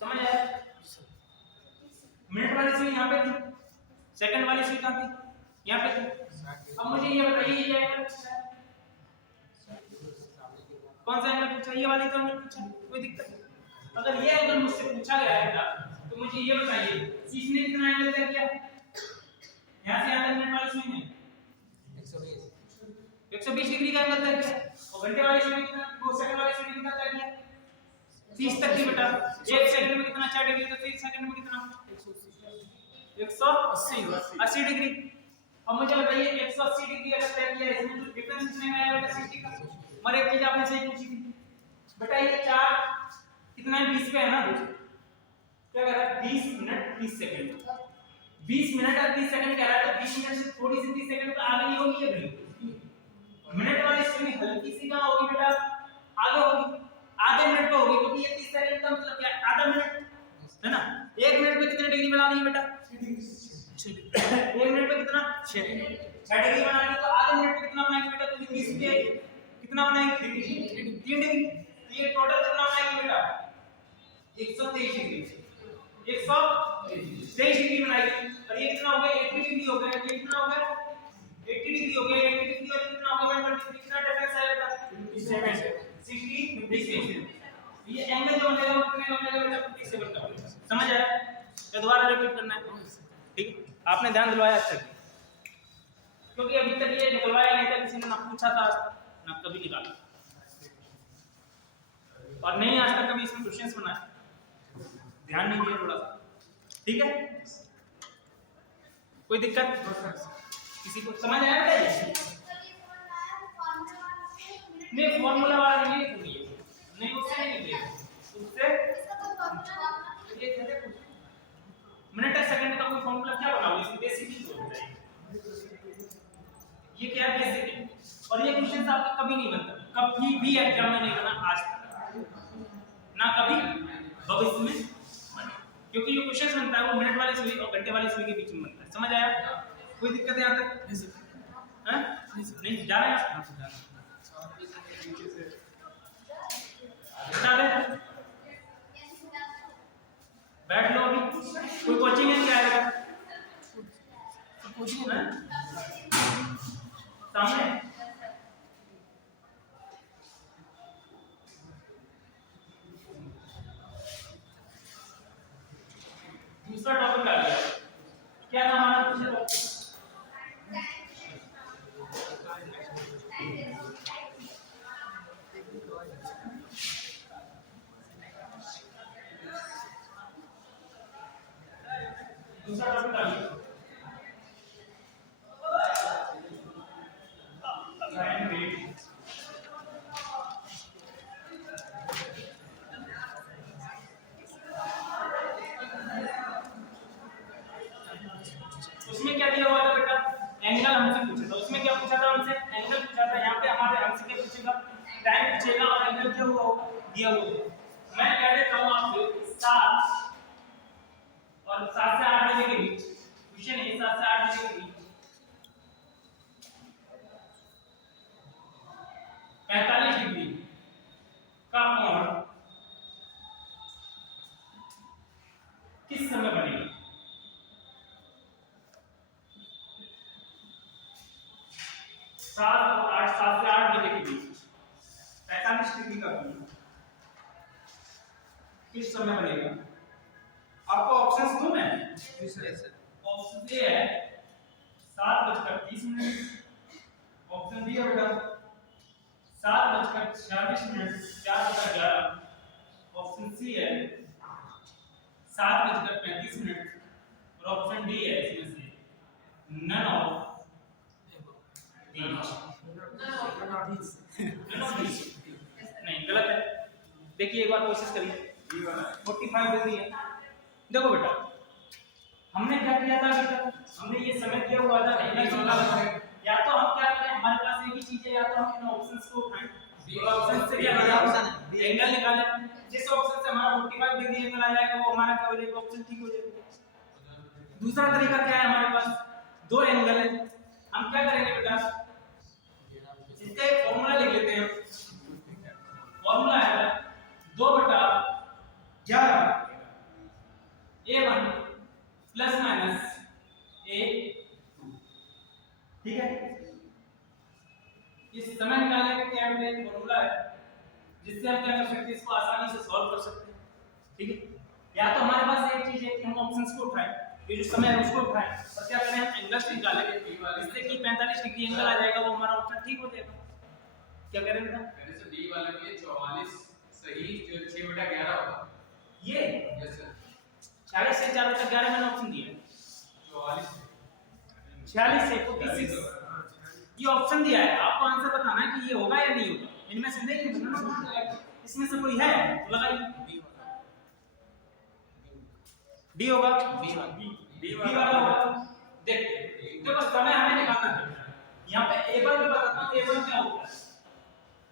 समझ आया? मिनट वाली सुई यहाँ पे थी, सेकंड वाली सुई यहाँ पे थे। अब मुझे ये बताइए ये एंगल पूछा है, कौन सा एंगल पूछा? ये वाली तो एंगल पूछा, कोई दिक्कत नहीं। अगर ये एंगल मुझसे पूछा गया है बेटा तो मुझे ये बताइए इसने कितना एंगल तय किया? यहाँ से यहाँ तक मिनट वाली स्विंग है 120 डिग्री का एंगल तय किया, और घंटे वाली स्विंग कितना, 2 सेकंड वाली स्विंग कितना तय किया? 30 तक की बेटा। 1 सेकंड में कितना 4 डिग्री, तो 30 सेकंड में कितना 180 डिग्री। अब मुझे बताइए 180 डिग्री अगर तय किया है, इसमें जो डिफरेंस कितने में आया बेटा 60 का। और एक चीज आपने सही पूछी थी बेटा, ये 4 कितना है 20 पे है ना, क्या कह रहा है 20 मिनट 30 सेकंड, 20 मिनट और 30 सेकंड कह रहा है, तो 20 मिनट से थोड़ी सी 30 सेकंड तो आगे ही होगी अभी। मिनट वाली स्विंग हल्की सी कहां होगी बेटा, आगे होगी, आधे मिनट पे होगी, क्योंकि ये 30 सेकंड का मतलब क्या है, आधा मिनट है ना। 1 मिनट में कितने डिग्री बनानी है बेटा, 1 मिनट में कितना 6 डिग्री बनानी है, तो आधे मिनट में कितना बनाएंगे बेटा, तो 20 पे कितना बनाएंगे 3 डिग्री। ये टोटल कितना बनाएंगे बेटा 123 डिग्री, 123 डिग्री बनाएंगे। और ये कितना हो गया 80 डिग्री हो गया, ये कितना हो गया 80 डिग्री हो गया, 80 डिग्री और कितना हो गया 120 कितना डिफरेंस है बेटा 60 57। ये एंगल जो बनेगा वो कितने का बनेगा बेटा 57 का। समझ आया? या दोबारा रिपीट करना है? ठीक है, आपने ध्यान दिलवाया अच्छा किया, क्योंकि अभी तक ये निकलवाया नहीं था, किसी ने ना पूछा था ना कभी निकाला, और नहीं आज तक कभी इसमें क्वेश्चंस बनाए, ध्यान नहीं दिया थोड़ा सा। ठीक है, कोई दिक्कत किसी को समझ आया बेटा? नहीं फॉर्मूला वाला नहीं लिखिए, नहीं उससे नहीं लिखिए, उससे मिनट या सेकंड का कोई फॉर्मूला क्या बनाओगे, इसमें बेसिक ही होता है, ये क्या बेसिक है। और ये क्वेश्चंस आपका कभी नहीं बनता, कभी भी एग्जाम में नहीं बना आज तक, ना कभी भविष्य में बने, क्योंकि ये क्वेश्चंस बनता है वो मिनट वाली सुई और घंटे वाली सुई के बीच में बनता है। समझ आया? कोई दिक्कत है यहाँ तक? हैं? नहीं जा रहे हैं बैठ लो अभी, कोई कोचिंग है क्या आएगा? कोचिंग है सामने। दूसरा टॉपिक आ गया, क्या था हमारा दूसरा टॉपिक? दूसरा टॉपिक आ गया लाइन वेट। उसमें क्या दिया हुआ था बेटा, एंगल हमसे पूछा था, उसमें क्या पूछा था हमसे, एंगल पूछा था। यहाँ पे हमारे हमसे क्या पूछेगा, टाइम पूछेगा, और एंगल क्या हुआ होगा दिया हुआ। मैं कह देता हूँ आपको 7 और 7 से 8 बजे के बीच क्वेश्चन है, 7 से 8 बजे के बीच 45 डिग्री का कोण किस समय बनेगा। 7 से 8 बजे के बीच 45 डिग्री का कोण किस समय बनेगा। आपको ऑप्शंस दूं मैं? ऑप्शन ए है 7:30, ऑप्शन बी है बेटा 7:46, 4:11, ऑप्शन सी है 7:35, और ऑप्शन डी है इसमें से नन ऑफ नहीं, गलत है। देखिए एक बार कोशिश करिए, 45 डिग्री है। देखो बेटा हमने क्या किया था बेटा, हमने ये समय दिया हुआ था एंगल निकालना था। या तो हम क्या करें, हमारे पास एक ही चीज है, या तो हम इन ऑप्शंस को उठाएं, ऑप्शन से क्या ऑप्शन एंगल निकालें, जिस ऑप्शन से हमारा 45 डिग्री एंगल आ जाएगा वो हमारा क्या हो जाएगा, ऑप्शन ठीक हो जाएगा। दूसरा तरीका क्या है, हमारे पास 2 एंगल है, हम क्या करेंगे बेटा, इसका एक फॉर्मूला लिख लेते हैं। फॉर्मूला है 2/11 A1 ± A2 ठीक है, इस समय निकालने के लिए हमने एक फॉर्मूला है जिससे हम क्या कर सकते हैं, इसको आसानी से सॉल्व कर सकते हैं। ठीक है, या तो हमारे पास एक चीज है कि हम ऑप्शंस को उठाएं, ये जो समय है उसको उठाएं और क्या करें, हम एंगल्स निकालेंगे, इससे कि 45 डिग्री एंगल आ जाएगा, वो हमारा ऑप्शन ठीक हो जाएगा। क्या करें बेटा? मैंने सर डी वाले में 44 सही जो 6/11 होगा। ये यस सर 40 से 4/11 मैंने ऑप्शन दिया है, 44 46 से 46 ये ऑप्शन दिया है, आपको आंसर बताना है कि ये होगा या नहीं होगा, इनमें से नहीं होगा, इसमें से कोई है तो लगाइए। डी होगा, डी वाला होगा। देखो समय हमें निकालना है, यहाँ पे A1 भी बताता हूँ, A1 क्या होता है,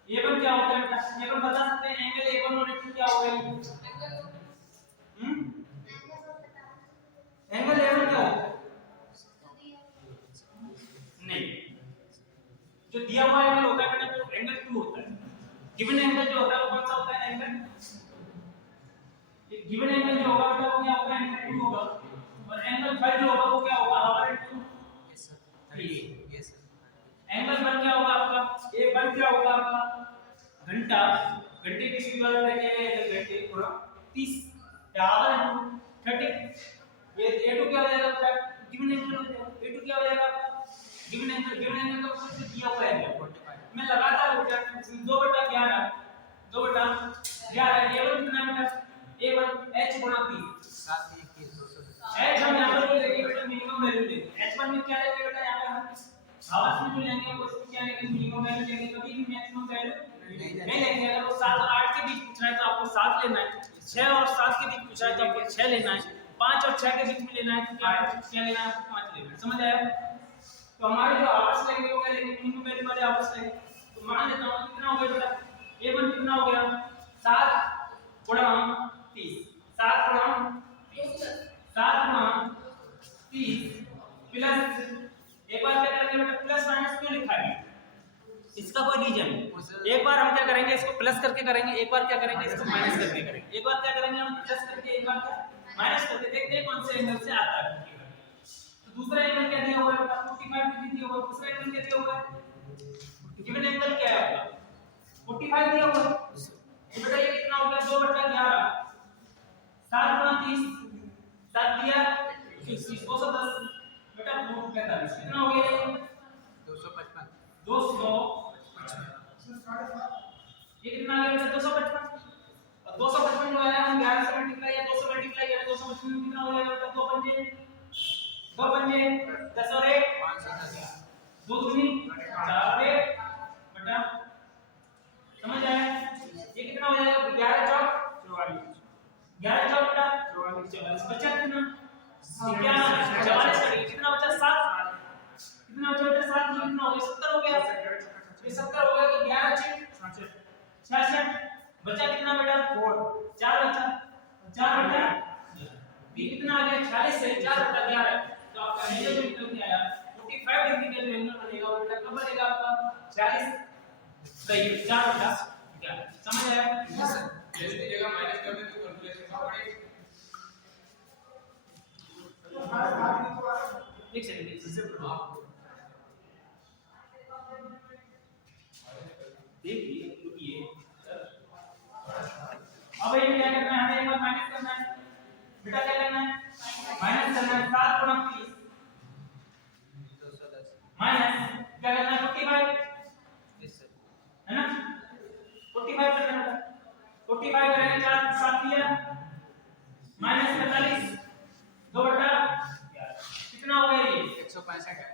A1 क्या होता है बेटा, A1 बता सकते हैं, एंगल A1 और A2 क्या होगा? एंगल A1 क्या होता है? नहीं, जो दिया हुआ एंगल होता है बेटा वो एंगल 2 होता है। गिवन एंगल जो होता है वो कौन सा होता है, एंगल, गिवन एंगल जो होगा बेटा वो क्या होगा, एंगल 2 होगा, और एंगल 5 जो होगा वो क्या होगा, हमारे 2। Yes sir 38 yes sir. Angle 1 क्या होगा आपका, A1 क्या होगा आपका, घंटा, घंटे की स्पीड वाला देखिए, घंटे पूरा 30 या आवर 30। ये A2 क्या हो जाएगा बेटा, गिवन एंगल हो जाएगा, A2 क्या हो जाएगा आपका, गिवन एंगल का कुछ दिया हुआ है 45। मैं लगातार बेटा 2/11 A1 कितना है बेटा, A1 H गुणा 30 7 1 3 210 H हम यहाँ पर लेंगे बेटा, मिनिमम वैल्यू लेंगे, H1 में क्या लेंगे बेटा, यहाँ पे हम आवर्स में जो लेंगे वो इसमें क्या लेंगे, मिनिमम वैल्यू लेंगे, कभी भी मैक्सिमम वैल्यू नहीं लेंगे। अगर वो 7 और 8 के बीच पूछ रहा है तो आपको 7 लेना है, 6 और 7 के बीच पूछ रहा है तो आपको 6 लेना है, 5 और 6 के बीच में लेना है तो क्या लेना है, आपको 5 लेना है। समझ आया? तो हमारे जो आवर्स लेंगे वो क्या लेंगे, मिनिमम वैल्यू वाले आवर्स लेंगे। तो मान लेता हूं कितना हो गया बेटा, A1 कितना हो गया, 7 गुणा 30, 7 गुणा 30 प्लस, एक बार क्या करेंगे बेटा, प्लस माइनस क्यों लिखा है, इसका कोई रीजन नहीं। एक बार हम क्या करेंगे, इसको प्लस करके करेंगे, एक बार क्या करेंगे, इसको माइनस करके करेंगे। एक बार क्या करेंगे हम प्लस करके, एक बार क्या माइनस करके, देखते हैं कौन से एंगल से आता है। तो दूसरा एंगल क्या दिया हुआ है बेटा, 45 डिग्री दिया हुआ है। दूसरा एंगल क्या दिया हुआ है, गिवन एंगल क्या है आपका, 45 दिया हुआ है। तो बेटा ये कितना हो गया, 2/11 7 गुणा 30, 7 दिया 210 बेटा 245 कितना हो गया, 255 ये कितना आ गया बेटा, 255। और 255 जो है हम 11 से मल्टीप्लाई या 2 से मल्टीप्लाई करें, 255 में कितना हो जाएगा बेटा, 2 पंजे 10 और 1 510 2 दूनी 4 और 1 बेटा, समझ आया? ये कितना हो जाएगा, 11 चौक 44, 11 चौक बेटा 44, बचा कितना, 44 कितना बचा, 7 कितना बचा बेटा, 7 कितना हो गया, 70 हो गया। ये 70 हो गया तो 11 6 66 बचा कितना बेटा, 4 बचा, 4 बचा बी कितना आ गया, 46 से 4/11। तो आपका एंगल जो निकल के आया 45 डिग्री का जो एंगल बनेगा वो बेटा कब बनेगा आपका, 40 सही 4/11। समझ आया? Yes sir. जैसे जगह माइनस कर दे तो कैलकुलेशन का पड़ेगा। एक सेकंड देखिए, रुकिए। अब ये क्या करना है, हमें एक बार माइनस करना है बेटा, क्या करना है, माइनस करना है, 7 गुणा 30 210 माइनस क्या करना है, 45 यस सर। है ना, 45 करना है, 45 करेंगे, 4 7 दिया माइनस 45 2/11 कितना हो गया, ये 165 है।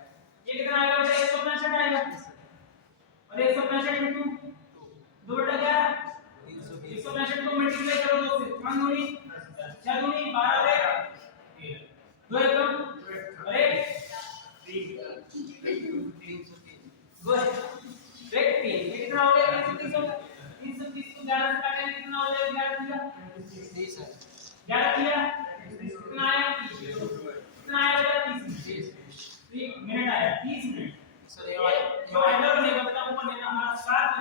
ये कितना आएगा बेटा, 165 आएगा, और 165 इंटू 2/11 165 को मल्टीप्लाई करो 2 से, 1 दूनी 6 दूनी 12 और 1 2 एकम और 1 3 गुड, देख 3 ये कितना हो गया, 330 को 11 से काटेंगे कितना हो जाएगा, 11 दिया 30 है। 11 दिया कितना आया, कितना आया बेटा, 30 मिनट आया, 30 मिनट। सर ये वाला जो एंगल बनेगा बेटा वो बनेगा हमारा 7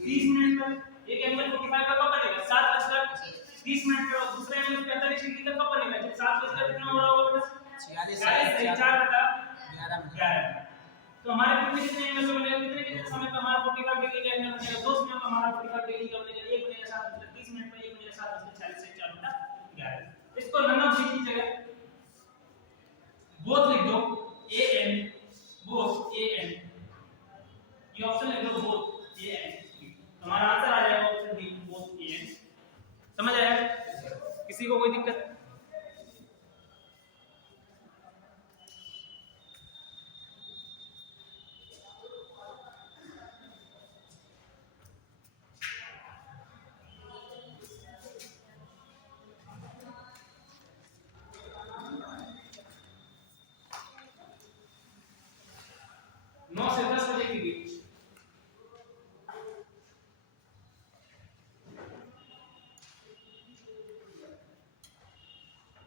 30 मिनट पर। एक एंगल 45 का कब बनेगा, 7:30 मिनट पर। दूसरा एंगल 45 डिग्री का कब बनेगा, जब 7 कितना हो रहा होगा बेटा, 46 40 से 4/11 11 मिनट। तो हमारे कितने एंगल पे बनेगा, कितने समय पे हमारा 45 डिग्री का एंगल बनेगा, 2 समय पे हमारा 45 डिग्री का बनेगा, 1 बनेगा 7:30 मिनट में, 1 बनेगा 7:40 से 4:11। इसको रन ऑफ की जगह बोथ लिख दो, A N both A N, ये ऑप्शन लिख दो बोथ ए एन, हमारा आंसर आ जाएगा option D both A N. समझ आया किसी को कोई दिक्कत? नौ से 10 बजे के बीच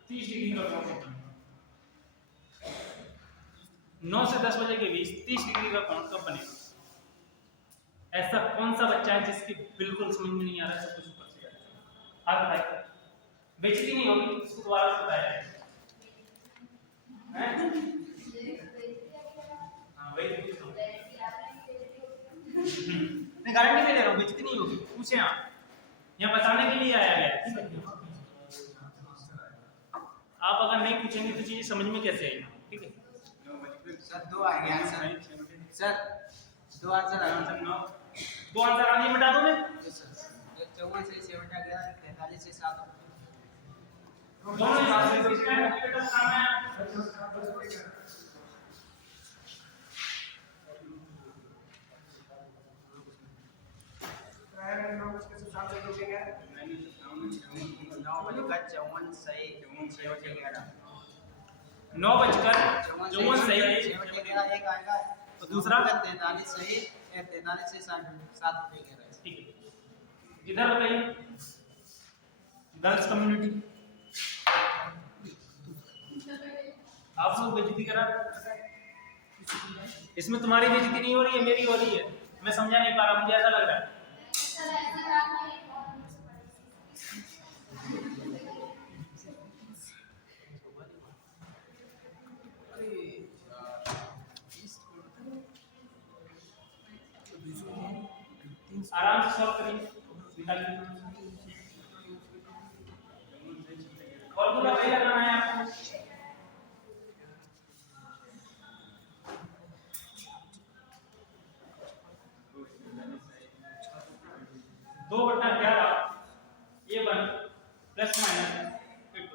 डिग्री का कोण होता है। 9 से 10 बजे के बीच 30 डिग्री का कोण कब बनेगा? ऐसा कौन सा बच्चा है जिसकी बिल्कुल समझ में नहीं आ रहा, सब कुछ ऊपर से आप बताइए, बेइज्जती नहीं होगी, इसको दोबारा से बताया जाए। हाँ वही मैं गारंटी दे रहा हूँ, बेइज्जती नहीं होगी, पूछे आप, यहाँ बताने के लिए आया गया, ठीक है? आप अगर नहीं पूछेंगे तो चीजें समझ में कैसे आएगी, ठीक है? सर 2 आ गया आंसर, सर 2 आंसर आया, 2 आंसर आ गए, बता दो मैं, एक 54 से 7 आ गया, 43 से 7 दोनों आंसर किसका है? बेटा काम है सही 9:54 सही, एक आएगा तो दूसरा 43 सही, 43 से 7 ठीक है। इधर बताइए गर्ल्स कम्युनिटी, आप लोग बेइज्जती करा, इसमें तुम्हारी बेइज्जती नहीं हो रही है, मेरी हो रही है, मैं समझा नहीं पा रहा, मुझे ऐसा लग रहा है। आराम से सॉल्व करिए, निकालिए, फॉर्मूला वही लगाना है आपको। दो बटा 11 A1 plus minus A2,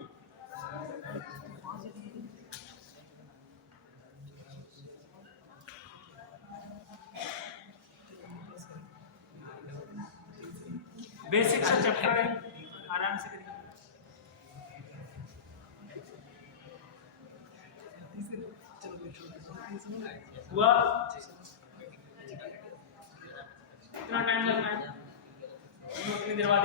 basic से चैप्टर है, आराम से करिए। हुआ कितना टाइम लगना है? अपनी देर बाद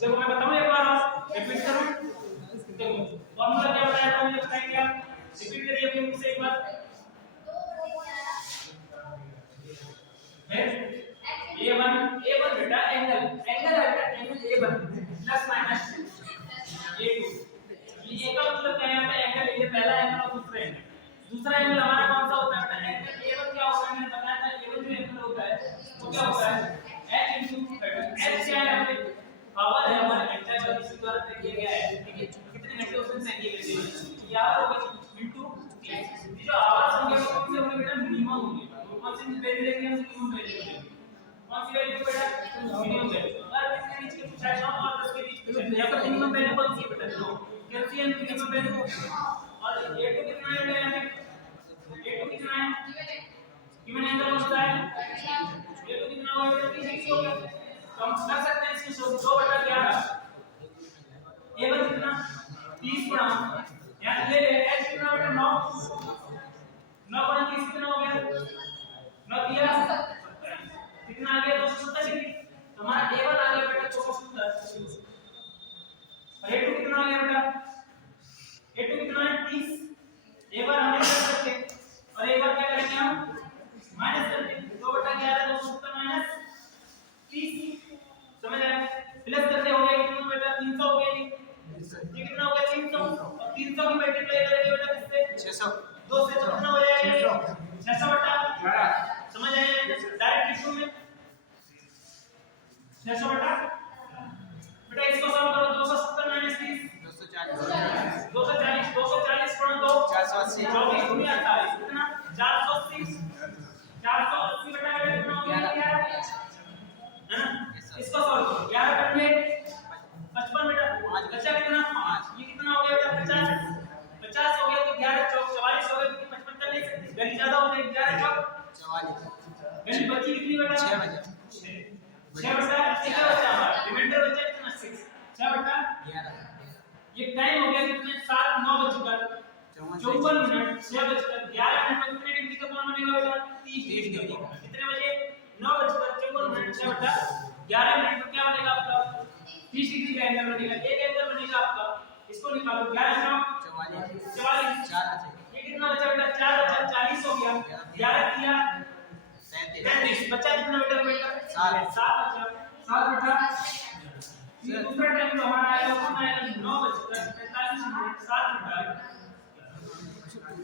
देखो मैं बताऊं एक बार, आप रिपीट करो, देखो फॉर्मूला क्या बताया था, मुझे बताएंगे आप, रिपीट करिए अपने मुंह से एक बार। A1 बेटा angle A1 plus minus A2, ये का मतलब क्या है, यहाँ पे एंगल ये पहला एंगल और दूसरा एंगल, दूसरा एंगल हमारा कौन सा होता है बेटा? एंगल A1 क्या होता है, मैंने बताया था, A1 जो एंगल होता है वो क्या होता है, h h क्या है, हमें पावर है हमारे एंगल का, इसी द्वारा तय किया गया है, ठीक है? कितने घंटे उसमें तय किए गए थे, याद होगा इनटू ये जो आवाज संख्या को कौन से होंगे बेटा, मिनिमम होंगे, कौन से वैल्यू लेंगे हम, मिनिमम वैल्यू लेंगे, कौन सी वैल्यू बेटा, मिनिमम वैल्यू, अगर इसके बीच के पूछा है 9 और 10 के बीच पूछा है, यहाँ पर मिनिमम वैल्यू कौन सी है बेटा, 2, कैल्शियम मिनिमम वैल्यू, और A2 कितना है बेटा, यहाँ पे A2 कितना है, गिवन एंगल कौन सा है, A2 कितना होगा बेटा, 360 होगा, तो हम कर सकते हैं इसकी 2/11, A1 कितना 30 गुणा, यहाँ ले ले h कितना बेटा 9 गुणा 30 कितना हो गया, 9 दिया कितना आ गया, 270 डिग्री, तो हमारा A1 आ गया बेटा 270, और A2 कितना आ गया बेटा, A2 कितना है 30, A1 हम कर सकते हैं, और एक बार क्या करेंगे हम माइनस करके 2/11 270 माइनस 30, समझ आया, प्लस करते हो गया कितना बेटा 300 हो गया, ये कितना हो गया 300, 300 की मल्टीप्लाई करेंगे बेटा किससे 600 2 से तो कितना हो जाएगा 600 बटा समझ आए डायरेक्ट इशू में 600 बटा बेटा इसको सॉल्व करो 270 माइनस 30 240 240 पढ़ो 2 480 24 गुणिया 48 कितना 480 480 बटा बेटा कितना हो गया 11 है ना इसको सॉल्व करो 11 बटे 55 बेटा बचा कितना 5 ये कितना हो गया बेटा 50 हो गया तो 11 चौक 44 हो गया तो 55 कर नहीं सकते गली ज्यादा हो जाएगी 11 चौक 44 गली बची कितनी बेटा 6 बजे 6 बटा कितना बचा हमारा रिमाइंडर बचा कितना 6 6 बटा 11 ये टाइम हो गया कितने 7 9 बजकर 54 मिनट 6 बजकर 11 मिनट में कितने डिग्री का कोण बनेगा बेटा 30 डिग्री का कितने बजे 9 बजकर 54 मिनट 6 बटा 11 मिनट में क्या बनेगा आपका 30 डिग्री का एंगल बनेगा एक एंगल बनेगा आपका इसको निकालो 11 9 44 4 ये कितना बचा बेटा 4 बचा 40 हो गया 11 किया 33 बचा कितना बेटा 7 बचा 7 बचा ये दूसरा टाइम तो हमारा आएगा कौन आएगा 9 बजकर 45 मिनट 7 मिनट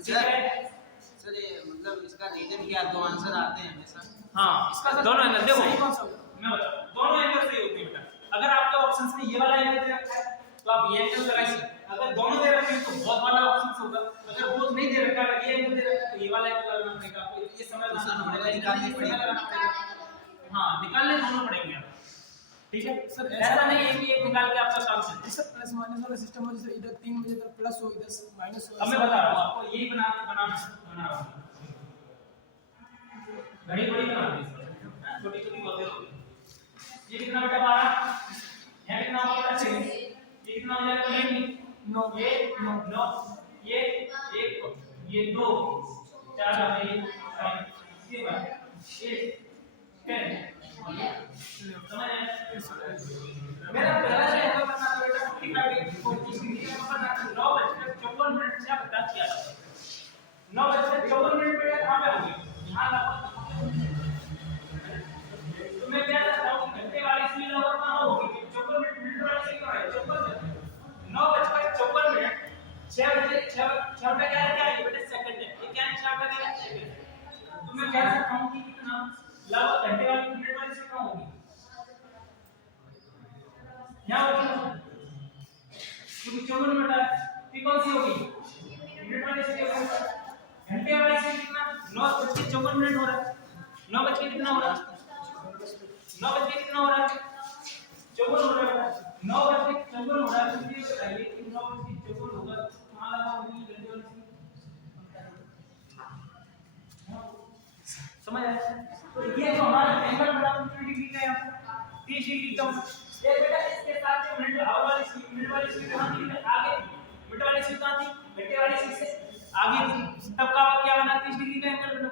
सर ये मतलब इसका रीजन क्या दो आंसर आते हैं हमेशा हाँ इसका दोनों एंगल देखो मैं बता दोनों एंगल सही होते हैं बेटा अगर आपके ऑप्शंस में ये वाला एंगल दे रखा है तो आप ये एंगल लगाइए अगर दोनों दे रखे हैं तो बहुत वाला ऑप्शन होगा अगर वो नहीं दे रखा है ये एंगल दे रखा है तो ये वाला एंगल लगाना पड़ेगा आपको ये समझना पड़ेगा निकालने पड़ेगा हाँ निकालने दोनों पड़ेंगे आप ठीक है सर ऐसा नहीं है कि एक निकाल के आपका काम चले सर प्लस माइनस वाला सिस्टम हो जैसे इधर 3 बजे तक प्लस हो इधर माइनस हो अब मैं बता रहा हूँ आपको यही बना रहा हूँ घड़ी बड़ी बना दी छोटी छोटी बातें होगी ये कितना बेटा 12 यहाँ कितना हो गया 6 ये कितना हो जाएगा ये 9 ये 9 ये 1 ये 2 4 आ गए ये 10 समझ आया मेरा पहला जो एंगल बना था बेटा 45 45 डिग्री का बना था 9 बजकर 54 मिनट से बता किया 9 बजकर 54 मिनट पे कहां पे होंगे यहां लगभग तो मैं क्या करता हूं घंटे वाली स्पीड लगभग कहां होगी 54 मिनट वाली से क्यों है 54 9 बजकर 54 मिनट 6 बजे 6 बजे क्या है बेटा सेकंड है ये क्या है 6 बजे सेकंड तो मैं कह सकता हूं कि कितना लगभग घंटे वाली मिनट वाली से कहां होगी यहाँ होगी क्योंकि 54 मिनट है फिर कौन सी होगी मिनट वाली से घंटे वाली से कितना 9:54 हो रहा है 9 बज के कितना हो रहा है 9 बज के कितना हो रहा है 54 हो रहा है 9 बज के 54 हो रहा है तो ये बताइए कि 9 बज के 54 होगा तो कहाँ लगा होगी घंटे वाली से समझ आया तो ये जो हमारा एंगल बड़ा 30 डिग्री का है 30 डिग्री का ये बेटा इसके साथ जो मिनट वाली स्पीड कहां थी आगे मिनट वाली स्पीड कहां थी घंटे वाली स्पीड से आगे थी तब का क्या बना 30 डिग्री का एंगल बना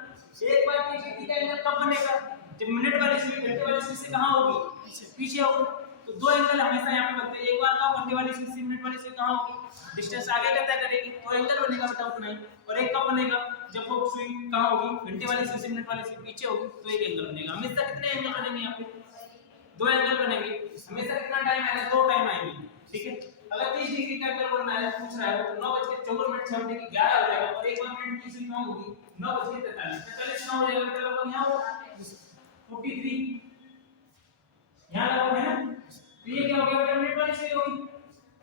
एक बार 30 डिग्री का एंगल कब बनेगा जब मिनट वाली स्पीड घंटे वाली स्पीड से कहां होगी पीछे होगी तो दो एंगल हमेशा यहां पे बनते हैं एक बार कब घंटे वाली स्पीड से मिनट वाली स्पीड कहां होगी डिस्टेंस आगे का तय करेगी तो एंगल बनेगा बेटा उतना ही और एक कब बनेगा जब वो स्विंग कहां होगी घंटे वाली स्पीड से मिनट वाली स्पीड पीछे होगी तो एक एंगल बनेगा हमेशा कितने एंगल बनेंगे यहां पे दो एंगल बनेंगे हमेशा कितना टाइम आएगा दो टाइम आएंगे ठीक है अगर 30 डिग्री का एंगल बनना है पूछ रहा है तो 9:54 6 बजे की 11 हो जाएगा और एक बार मिनट की स्पीड कम होगी 9:43 45 ना हो जाएगा तो लगभग यहां होगा 43 यहां लगभग है ना तो ये क्या हो गया बेटा मिनट वाली स्पीड होगी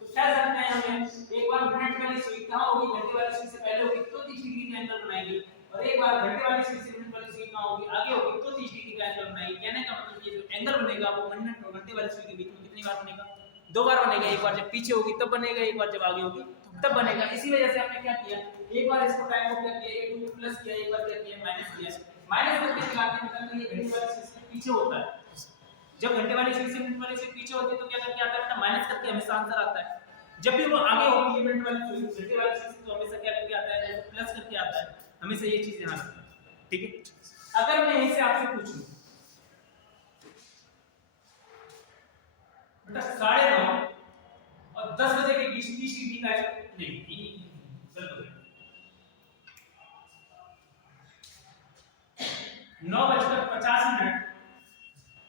तो कह सकते हैं हमें एक बार मिनट वाली स्पीड कहां होगी घंटे वाली स्पीड से पहले होगी तो 30 डिग्री का एंगल बनाएंगे और एक बार घंटे वाली स्पीड से मिनट वाली स्पीड कहां होगी आगे होगी तो 30 डिग्री का एंगल बनाएंगे कहने का मतलब ये जो एंगल बनेगा वो मिनट और घंटे वाली स्पीड के बीच में कितनी बार बनेगा दो बार बनेगा एक बार जब पीछे होगी तब बनेगा एक बार जब आगे होगी तब बनेगा इसी वजह से हमने क्या किया एक बार इसको टाइम को क्या किया a2 प्लस किया एक बार क्या किया माइनस किया माइनस करके निकालते मतलब ये घंटे वाली स्पीड से पीछे होता है जब घंटे वाली स्पीड से मिनट वाली स्पीड पीछे होती है तो क्या करके आता है बेटा माइनस करके हमेशा आंसर आता है जब भी वो आगे होती है मिनट वाली स्पीड घंटे वाली स्पीड तो हमेशा क्या करके आता है प्लस करके आता है हमेशा ये चीज ध्यान रखना ठीक है अगर मैं यहीं से आपसे पूछूं बेटा 9:30 और 10 बजे के बीच 30 डिग्री का नहीं गलत है 9:50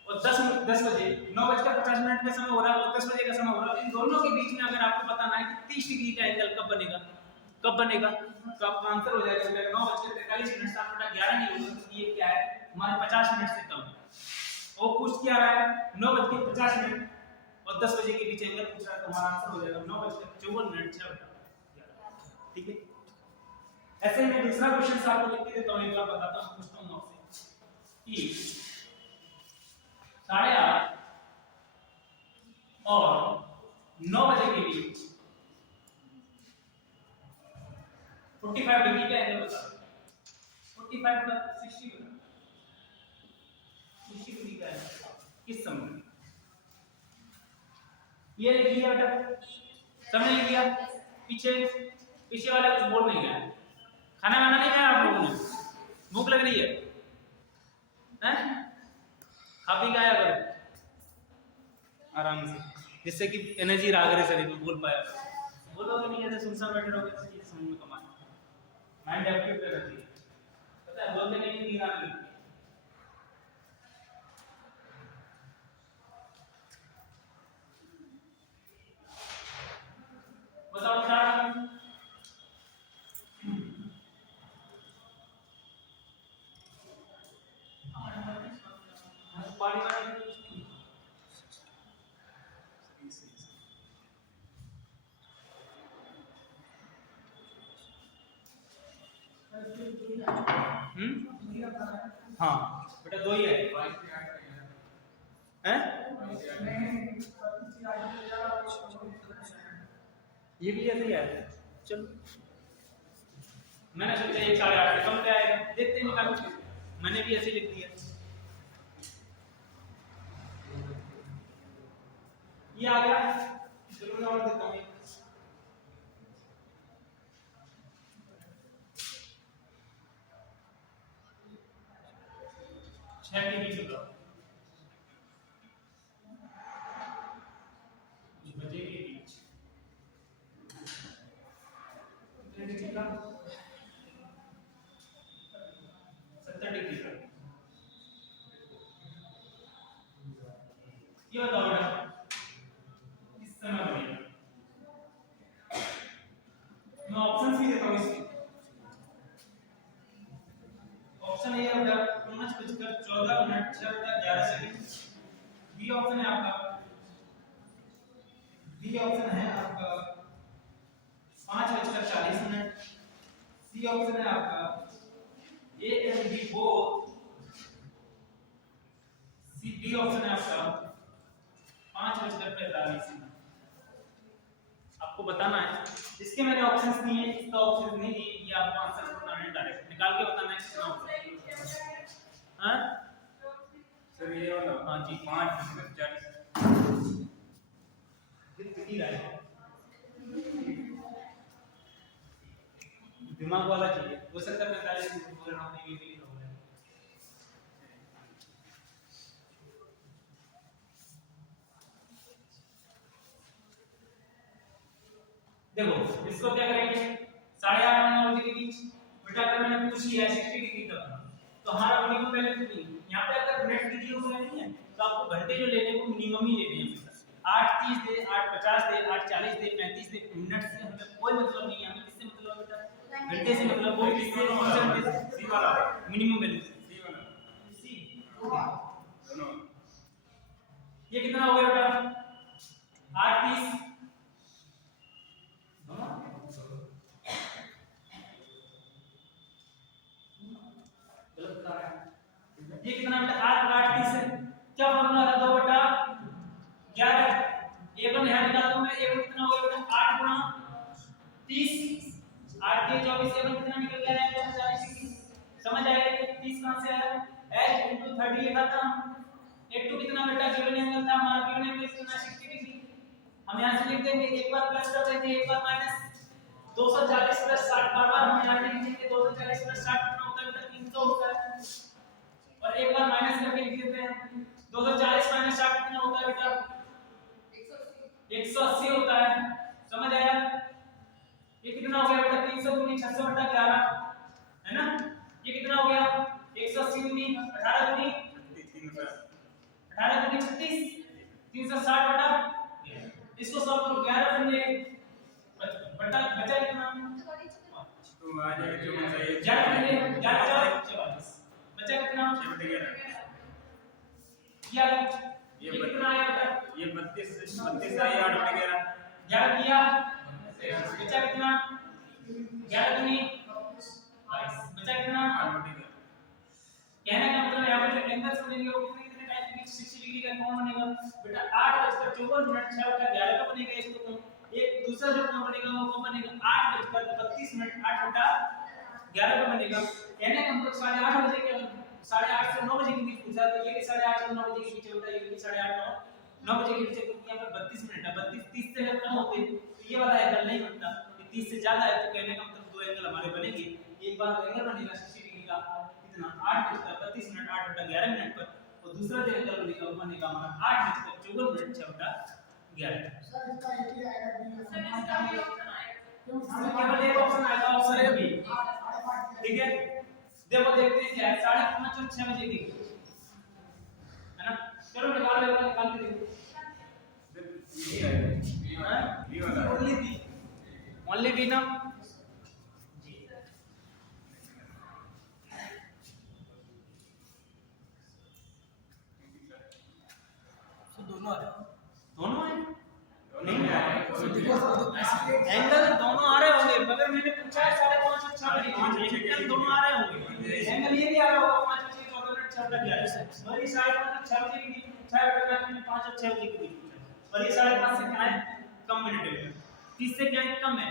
और 10 बजे 9:50 का समय हो रहा है और 10 बजे का समय हो रहा है, इन दोनों के बीच में अगर आपको बताना है कि 30 डिग्री का एंगल कब बनेगा तो आपका आंसर हो जाएगा 9:43 7/11 नहीं होगा, तो ये क्या है हमारे 50 मिनट से कम है। वो पूछ क्या रहा है 9:50 और 10 बजे के बीच एंगल पूछ रहा है, तो हमारा आंसर हो जाएगा 9:54 6/11। ठीक है, ऐसे में दूसरा क्वेश्चन आपको लिख के देता हूं, एक बार बताता हूं, पूछता हूं आपसे कि 8:30 और 9 बजे के बीच 45 डिग्री का एंगल बता, 45 प्लस 60 बता, 60 डिग्री का एंगल किस समय ये लिख लिया बेटा, समय लिख लिया, पीछे वाले कुछ बोल नहीं गया, खाना वाना नहीं खाया आप लोगों ने, भूख लग रही है हैं, खा पी के आया करो आराम से, जिससे कि एनर्जी रहा करे शरीर में, बोल पाया बोलोगे नहीं, ऐसे सुनसान बैठे रहोगे तो ये समझ में कम आएगा, माइंड एक्टिव कर रहती है, पता है बोलने के लिए नींद आने लगती है। बताओ क्या पानी हाँ बेटा 2 ही है हैं? ये भी ऐसे ही है, चलो मैंने सोचा 1 8:30 से कम क्या आएगा, देखते निकालो, मैंने भी ऐसे लिख दिया, ये आ गया, चलो मैं और देता हूँ 6 के बीच होगा, बजे के बीच 70 डिग्री का, ये बताओ बेटा किस समय बनेगा, मैं ऑप्शंस भी देता हूँ इसके, ऑप्शन ए है बेटा 5:14 6/11, बी ऑप्शन है आपका, बी ऑप्शन है आपका 5:40, सी ऑप्शन है आपका A and B both, C D option है आपका 5:45। आपको बताना है, इसके मैंने ऑप्शंस दिए हैं, इसका ऑप्शन नहीं दिए, ये आपको आंसर बताना है, डायरेक्ट निकाल के बताना है कितना होगा। हां सर ये वाला, हां जी 5:40 कितनी रहा है, दिमाग वाला चाहिए, हो सकता है 45 बोल रहा हूं, ये भी हो रहा है। देखो इसको क्या करेंगे 8:30 और 9 बजे के बीच, बेटा अगर मैंने पूछ लिया 60 डिग्री का, तो हमारा मिनिमम वैल्यू कितनी है, यहाँ पे अगर मिनट की दी हुई नहीं है तो आपको घंटे जो लेने को मिनिमम ही लेने हैं, 8:30 दे 8:50 दे 8:40 दे 35 दे, मिनट से हमें कोई मतलब नहीं है, हमें किससे मतलब है बेटा, घंटे से मतलब, वो किससे, सी वाला मिनिमम वैल्यू, सी वाला सी दोनों, ये कितना हो गया बेटा 8:30 ये कितना बेटा 8:30 है, क्या फॉर्मूला था 2/11, a1 यहां निकाल दूं मैं, a1 कितना हो गया बेटा 8 × 30, 8 के 24, a1 कितना निकल गया है 40 डिग्री, समझ आएगा 30 कहां से आया, h * 30 लिखा था, a2 कितना बेटा गिवन एंगल था हमारा, गिवन एंगल कितना 60 डिग्री, हम यहां से लिख देंगे, एक बार प्लस कर देंगे एक बार माइनस, 240 + 60 बार हम यहां पे लिखेंगे, 240 + 60 कितना होता है बेटा 300 होता है, और एक बार माइनस करके लिख देते हैं, 240 - 60 कितना होता है बेटा 180 होता है, समझ आया, ये कितना हो गया बेटा 300 × 600/11 है ना, ये कितना हो गया 180 × 18 × 36 360/11 इसको सॉल्व करो 11 बने बटा बचा कितना तो आ जाएगा 54 11 बने 11 44 बचा कितना किया ये कितना आया बता ये 32 है 8 बटे 11 11 किया बचा कितना 11 दूनी 22 बचा कितना 8 बटे 11 कहने का मतलब यहाँ पर जो एंगल्स बनेंगे वो कितने टाइप के 60 डिग्री का कोण बनेगा बेटा 8:54 6 बटा 11 का बनेगा इसको कोण एक दूसरा जो कोण बनेगा वो कब बनेगा 8:32 8 बटा 11 का बनेगा कहने का मतलब 8:30 बजे के 8:30 से 9 बजे के बीच पूछा तो ये कि 8:30 से 9 बजे के बीच होता है ये कि 8:30 9 बजे के बीच क्योंकि यहाँ पर 32 मिनट है 32 30 से अगर कम होते तो ये वाला एंगल नहीं बनता 30 से ज्यादा है तो कहने का मतलब दो एंगल हमारे बनेंगे एक बार एंगल बनेगा 60 डिग्री का कितना 8:32 मिनट 8:11 पर और दूसरा जो एंगल बनेगा वो बनेगा हमारा 8:54 6 बटा 11 सर इसका भी ऑप्शन आएगा केवल एक ऑप्शन आएगा ऑप्शन ए बी ठीक है देखो देखते हैं क्या है 5:30 और 6 बजे की है ना चलो निकालो एक बार निकाल के देखो ये है ये वाला ओनली बी ना दोनों आ रहे दोनों है नहीं आ रहे एंगल दोनों आ रहे होंगे मगर मैंने पूछा है 5:30 और 6 बजे एंगल दोनों आ रहे होंगे एंगल ये भी आ रहा होगा 5 और 6 14 6 बटा 11 और ये 5:30 और 6 बजे के बीच पूछा है बेटा मैंने 5 और 6 बजे के बीच पूछा और ये 5:30 से क्या है कम मिनट है 30 से क्या है कम है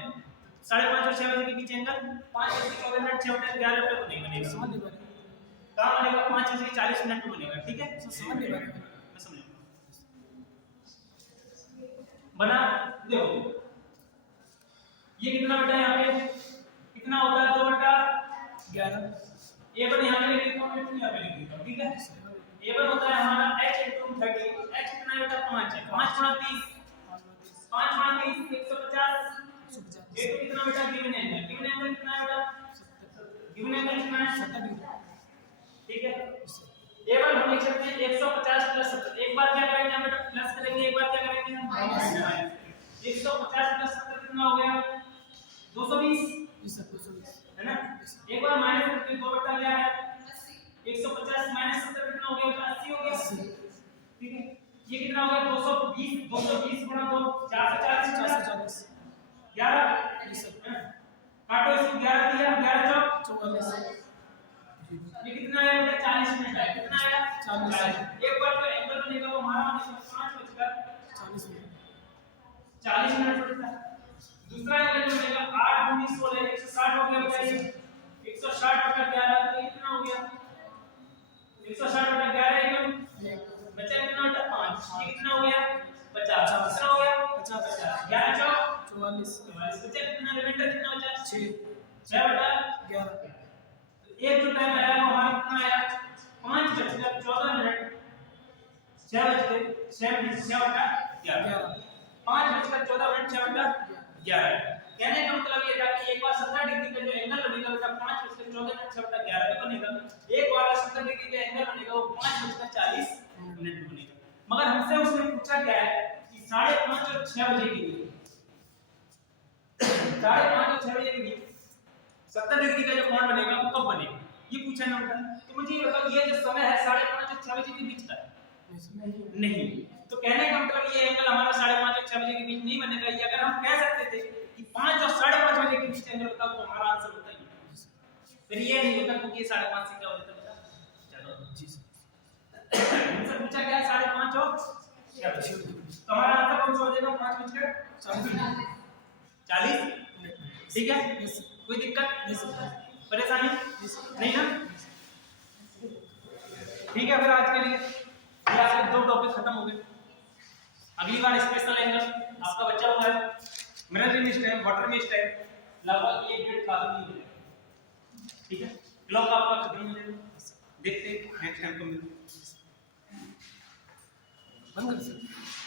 5:30 और 6 बजे के बीच एंगल 5 और 14 6 बटा 11 पे नहीं बनेगा समझ नहीं कहां बनेगा 5:40 पे बनेगा ठीक है समझ नहीं मैं समझ बना देखो ये कितना बेटा यहाँ पे कितना होता है 2/11 a1 यहाँ पे लिख देता हूँ a2 यहाँ पे लिख देता हूँ ठीक है a1 होता है हमारा h into 30 h कितना है बेटा 5 है 5 गुणा 30 5 गुणा 30 150 a2 कितना बेटा गिवन एंगल कितना है बेटा गिवन एंगल कितना है 70 ठीक है a1 हम लिख सकते हैं 150 प्लस 70 एक बार क्या करेंगे हम बेटा प्लस करेंगे एक बार क्या करेंगे हम माइनस 150 प्लस 70 कितना हो गया 220 है ना एक बार माइनस करके 2/11 है 150 माइनस 70 कितना हो गया 80 हो गया ठीक है ये कितना हो गया 220 गुणा 2 440 11 काटो इसको 11 दिया 11 44 ये कितना है बेटा 40 मिनट है कितना आया 40 एक बार जो एंगल बनेगा वो हमारा बनेगा 40 मिनट बनेगा दूसरा एंगल बनेगा 8 19 16 160 हो गया बेटा ये 160/11 तो कितना हो गया 160/11 एकदम बचा कितना बेटा 5 ये कितना हो गया 50 कितना हो गया 50 11 44 बचा कितना रिमाइंडर कितना बचा 6/11 एक जो टाइम आया वो हमारा कितना आया 5:14 6 बटा 11 5:14 6 बटा 11 कहने का मतलब ये था कि एक बार 70 डिग्री का जो एंगल बनेगा बेटा 5:14 6 बटा 11 पे बनेगा एक बार 70 डिग्री का एंगल बनेगा वो 5:40 मिनट बनेगा मगर हमसे उसने पूछा क्या है कि 5:30 और 6 बजे के बीच 5:30 और 6 बजे के बीच 70 डिग्री का जो कोण बनेगा वो कब बनेगा ये पूछा ना बेटा तो मुझे ये बताओ ये जो समय है 5:30 और 6 बजे के बीच का नहीं तो कहने का मतलब ये एंगल हमारा 5:30 और 6 बजे के बीच नहीं बनेगा ये अगर हम कह सकते थे कि 5 और 5:30 बजे के बीच एंगल बताओ तो हमारा आंसर बताइए फिर ये नहीं होता क्योंकि 5:30 से क्या होता बेटा चलो जी सर पूछा क्या 5:30 और 6 बजे तो हमारा आंसर कौन सा हो जाएगा 5:40 ठीक है कोई दिक्कत परेशानी नहीं ना ठीक है फिर आज के लिए ये आपके 2 टॉपिक खत्म हो गए अगली बार स्पेशल एंगल आपका बच्चा हुआ है mirror image time water image time लगभग 1.5 खत्म नहीं हो जाएगा ठीक है क्लॉक आपका खत्म हो जाएगा देखते हैं नेक्स्ट टाइम को मिलते हैं बंद कर सकते